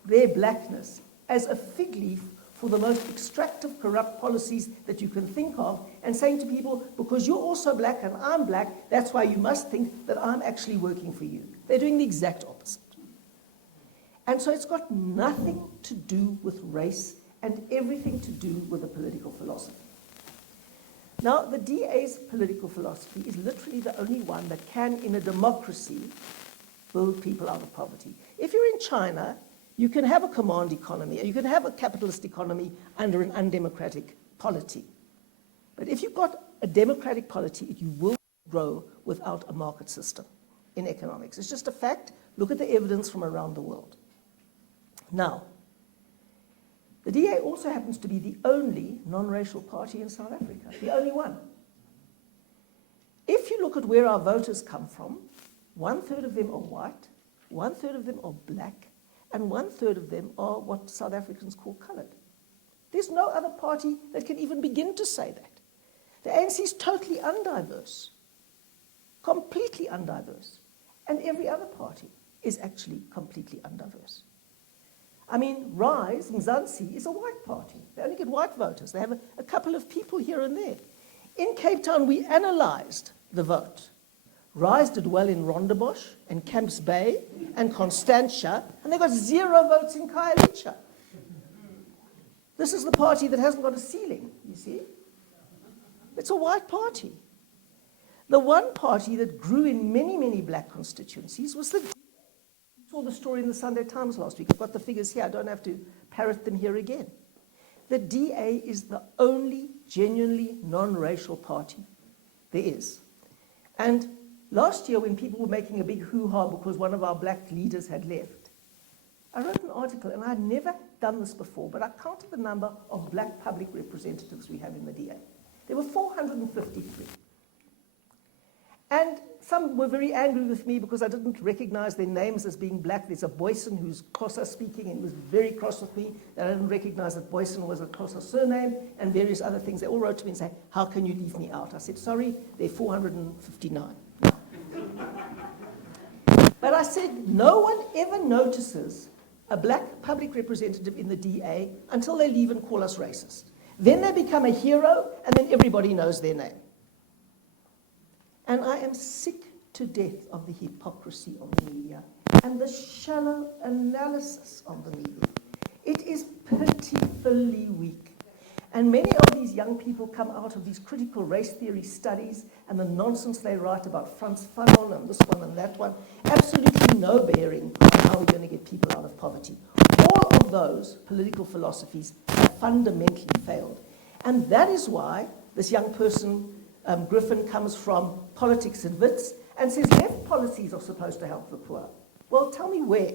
their blackness as a fig leaf for the most extractive, corrupt policies that you can think of, and saying to people, because you're also black and I'm black, that's why you must think that I'm actually working for you. They're doing the exact opposite. And so it's got nothing to do with race and everything to do with a political philosophy. Now, the DA's political philosophy is literally the only one that can, in a democracy, build people out of poverty. If you're in China, you can have a command economy, or you can have a capitalist economy under an undemocratic polity. But if you've got a democratic polity, you will grow without a market system in economics. It's just a fact. Look at the evidence from around the world. Now, the DA also happens to be the only non-racial party in South Africa, the only one. If you look at where our voters come from, 1/3 of them are white, 1/3 of them are black, and 1/3 of them are what South Africans call coloured. There's no other party that can even begin to say that. The ANC is totally undiverse, completely undiverse, and every other party is actually completely undiverse. I mean, Rise, Mzansi, is a white party. They only get white voters. They have a couple of people here and there. In Cape Town, we analysed the vote. Rise did well in Rondebosch and Camps Bay and Constantia, and they got 0 votes in Khayelitsha. This is the party that hasn't got a ceiling, you see. It's a white party. The one party that grew in many, many black constituencies was the... You saw the story in the Sunday Times last week. I've got the figures here. I don't have to parrot them here again. The DA is the only genuinely non-racial party there is. And last year, when people were making a big hoo-ha because one of our black leaders had left, I wrote an article, and I'd never done this before, but I counted the number of black public representatives we have in the DA. There were 453. And some were very angry with me because I didn't recognize their names as being black. There's a Boyson who's Xhosa speaking, and he was very cross with me that I didn't recognize that Boyson was a Xhosa surname, and various other things. They all wrote to me and said, how can you leave me out? I said, sorry, they're 459. But I said, no one ever notices a black public representative in the DA until they leave and call us racist. Then they become a hero, and then everybody knows their name. And I am sick to death of the hypocrisy of the media and the shallow analysis of the media. It is pitifully weak. And many of these young people come out of these critical race theory studies and the nonsense they write about Frans Fanon and this one and that one, absolutely no bearing on how we're going to get people out of poverty. All of those political philosophies have fundamentally failed. And that is why this young person, Griffin, comes from politics and wits and says left policies are supposed to help the poor. Well, tell me where.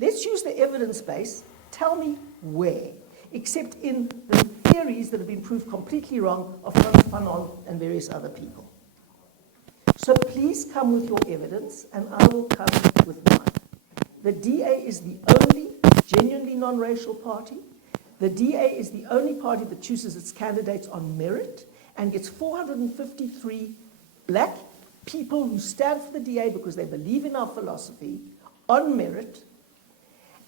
Let's use the evidence base. Tell me where. Except in the theories that have been proved completely wrong of Frans Fanon and various other people. So please come with your evidence, and I will come with mine. The DA is the only genuinely non-racial party. The DA is the only party that chooses its candidates on merit and gets 453 black people who stand for the DA because they believe in our philosophy on merit,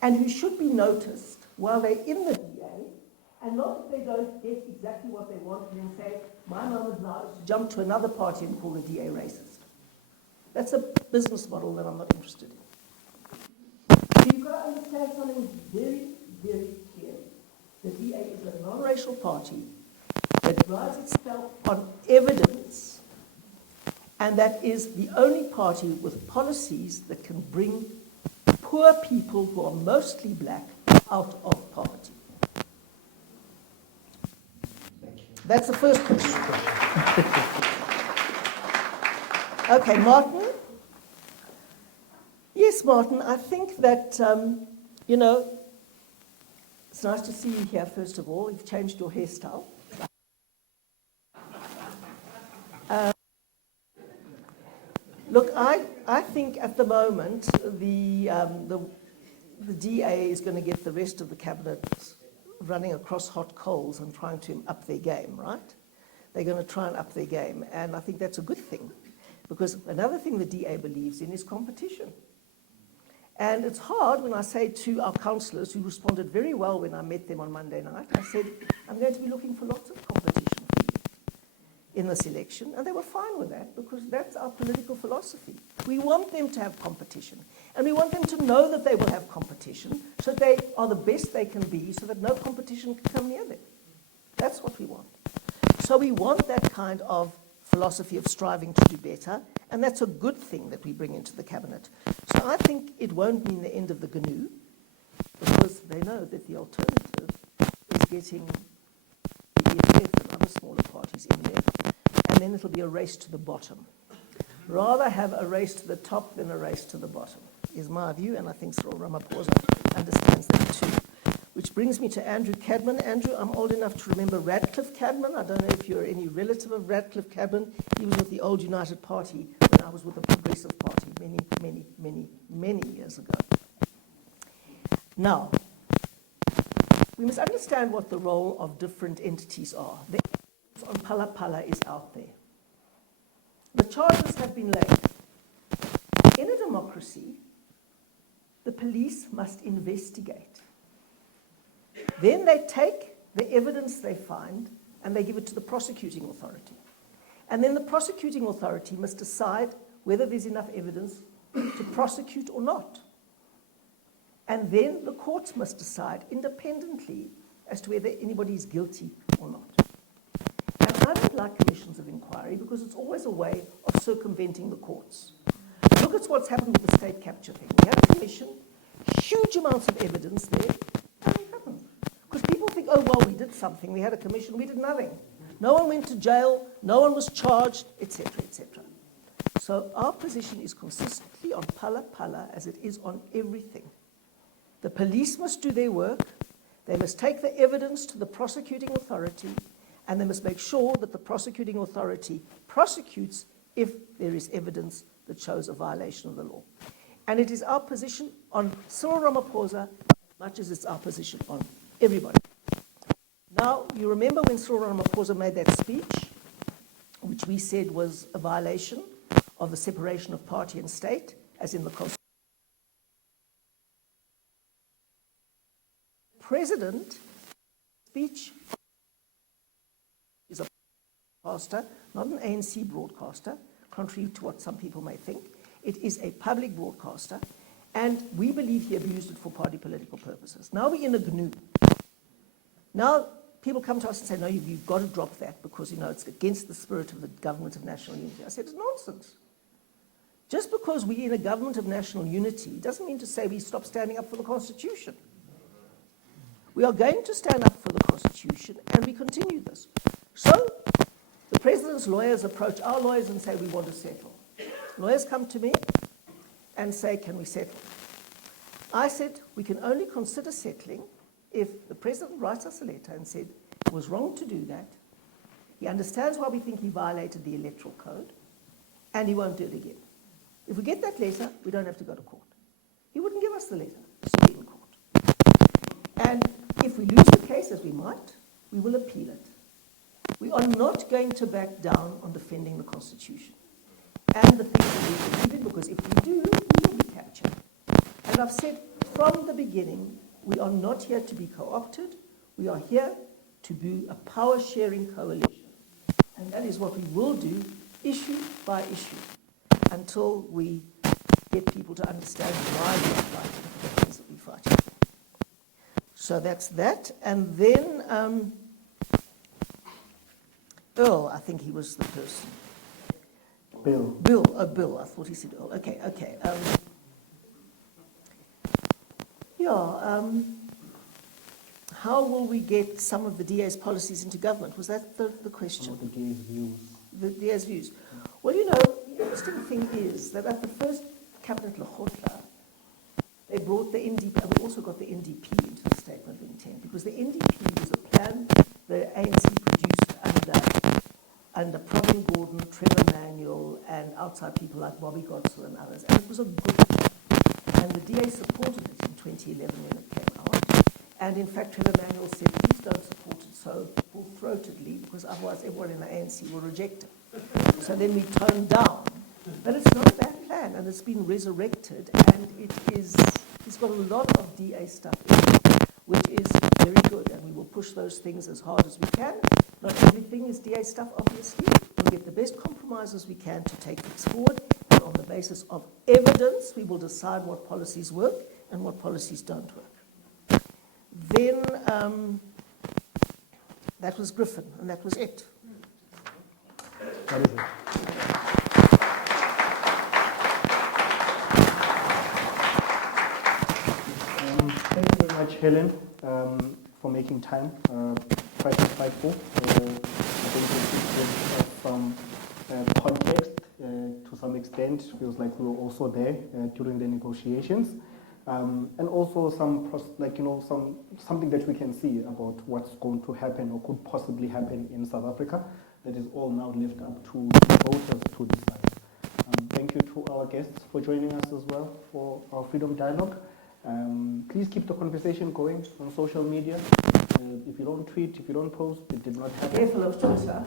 and who should be noticed while they're in the DA, and not if they don't get exactly what they want and then say, my moment now is to jump to another party and call the DA racist. That's a business model that I'm not interested in. So you've got to understand something very, very clearly. The DA is a non-racial party that drives itself on evidence, and that is the only party with policies that can bring poor people who are mostly black out of poverty. That's the first question. Okay, Martin? Yes, Martin, I think that, it's nice to see you here, first of all. You've changed your hairstyle. Look, I think at the moment the DA is going to get the rest of the cabinet running across hot coals and trying to up their game, right? They're going to try and up their game, and I think that's a good thing, because another thing the DA believes in is competition. And it's hard when I say to our councillors, who responded very well when I met them on Monday night, I said, I'm going to be looking for lots of competition for you in this election, and they were fine with that, because that's our political philosophy. We want them to have competition, and we want them to know that they will have competition, so that they are the best they can be, so that no competition can come near them. That's what we want. So we want that kind of philosophy of striving to do better, and that's a good thing that we bring into the cabinet. So I think it won't mean the end of the GNU, because they know that the alternative is getting the EFF and other smaller parties in there. then it'll be a race to the bottom. Rather have a race to the top than a race to the bottom, is my view, and I think Cyril Ramaphosa understands that too. Which brings me to Andrew Cadman. Andrew, I'm old enough to remember Radcliffe Cadman. I don't know if you're any relative of Radcliffe Cadman. He was with the old United Party when I was with the Progressive Party many years ago. Now, we must understand what the role of different entities are. The evidence on Phala Phala is out there. The charges have been laid. In a democracy, the police must investigate. Then they take the evidence they find and they give it to the prosecuting authority. And then the prosecuting authority must decide whether there's enough evidence to prosecute or not. And then the courts must decide independently as to whether anybody is guilty or not. And I don't like commissions of inquiry because it's always a way of circumventing the courts. Look at what's happened with the state capture thing. We had a commission, huge amounts of evidence there, nothing happened. Because people think, oh, well, we did something. We had a commission, we did nothing. No one went to jail, no one was charged, etc., etc. So our position is consistently on Phala Phala as it is on everything. The police must do their work, they must take the evidence to the prosecuting authority, and they must make sure that the prosecuting authority prosecutes if there is evidence that shows a violation of the law. And it is our position on Cyril Ramaphosa as much as it's our position on everybody. Now, you remember when Cyril Ramaphosa made that speech, which we said was a violation of the separation of party and state, as in the Constitution. President speech is a broadcaster, not an ANC broadcaster, contrary to what some people may think. It is a public broadcaster, and we believe he abused it for party political purposes. Now we're in a GNU. Now people come to us and say, no, you've got to drop that because, it's against the spirit of the government of national unity. I said, it's nonsense. Just because we're in a government of national unity doesn't mean to say we stop standing up for the Constitution. We are going to stand up for the Constitution, and we continue this. So, the President's lawyers approach our lawyers and say, we want to settle. Lawyers come to me and say, can we settle? I said, we can only consider settling if the President writes us a letter and said, it was wrong to do that. He understands why we think he violated the Electoral Code, and he won't do it again. If we get that letter, we don't have to go to court. He wouldn't give us the letter, so we're in court. And if we lose the case, as we might, we will appeal it. We are not going to back down on defending the Constitution and the things that we believe in, because if we do, we will be captured. And I've said from the beginning, we are not here to be co-opted. We are here to be a power-sharing coalition. And that is what we will do, issue by issue, until we get people to understand why we are fighting for the things that we're fighting for. So that's that. And then Earl, I think he was the person. Bill. Bill. Oh, Bill. I thought he said Earl. Okay. How will we get some of the DA's policies into government? Was that the question? The DA's views. The DA's views. Well, the interesting thing is that at the first Cabinet Lekgotla, they brought the NDP, and we also got the NDP into the statement of intent, because the NDP was a plan the ANC produced under Provin Gordon, Trevor Manuel, and outside people like Bobby Godsell and others. And it was a good plan. And the DA supported it in 2011 when it came out. And in fact, Trevor Manuel said, please don't support it so full-throatedly, because otherwise everyone in the ANC will reject it. So then we toned down. But it's not a bad plan, and it's been resurrected, and it's got a lot of DA stuff in it, which is very good, and we will push those things as hard as we can. Not everything is DA stuff, obviously. We'll get the best compromises we can to take things forward, and on the basis of evidence, we will decide what policies work and what policies don't work. Then, that was Griffin, and that was it. That is it. Thank you very much, Helen, for making time. Quite insightful. I think some context to some extent. Feels like we were also there during the negotiations, and also something that we can see about what's going to happen or could possibly happen in South Africa. That is all now left up to voters to decide. Thank you to our guests for joining us as well for our Freedom Dialogue. Please keep the conversation going on social media. If you don't tweet, if you don't post, it did not happen. Careful of Twitter.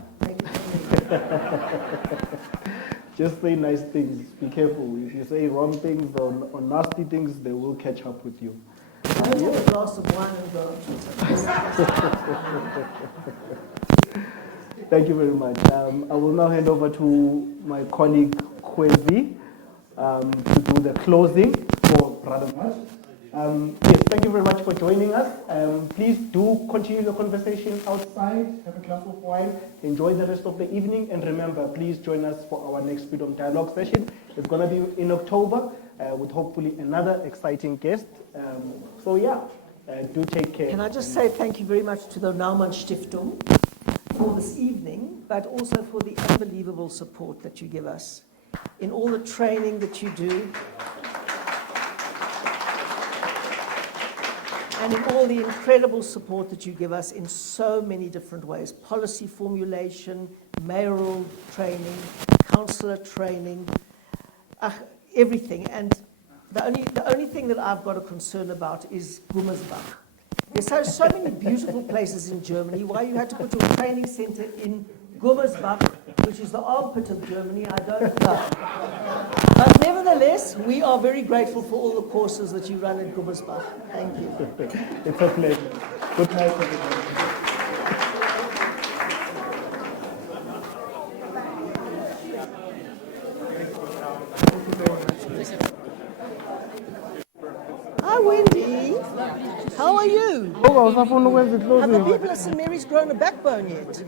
Just say nice things. Be careful. If you say wrong things or nasty things, they will catch up with you. Don't have a glass of wine and go on Twitter. Thank you very much. I will now hand over to my colleague Kwezi to do the closing for Brother March. Yes, thank you very much for joining us. Please do continue the conversation outside, have a glass of wine, enjoy the rest of the evening, and remember, please join us for our next Freedom Dialogue session. It's going to be in October with hopefully another exciting guest. Do take care. Can I just say thank you very much to the Naumann Stiftung for this evening, but also for the unbelievable support that you give us in all the training that you do, and in all the incredible support that you give us in so many different ways: policy formulation, mayoral training, councillor training, everything. And the only thing that I've got a concern about is Gummersbach. There's so many beautiful places in Germany. Why you had to put your training center in Gummersbach, which is the armpit of Germany, I don't know. But nevertheless, we are very grateful for all the courses that you run in Gummersbach. Thank you. It's a pleasure. Good night, everybody. Hi, Wendy. How are you? Oh, Have the people at St. Mary's grown a backbone yet?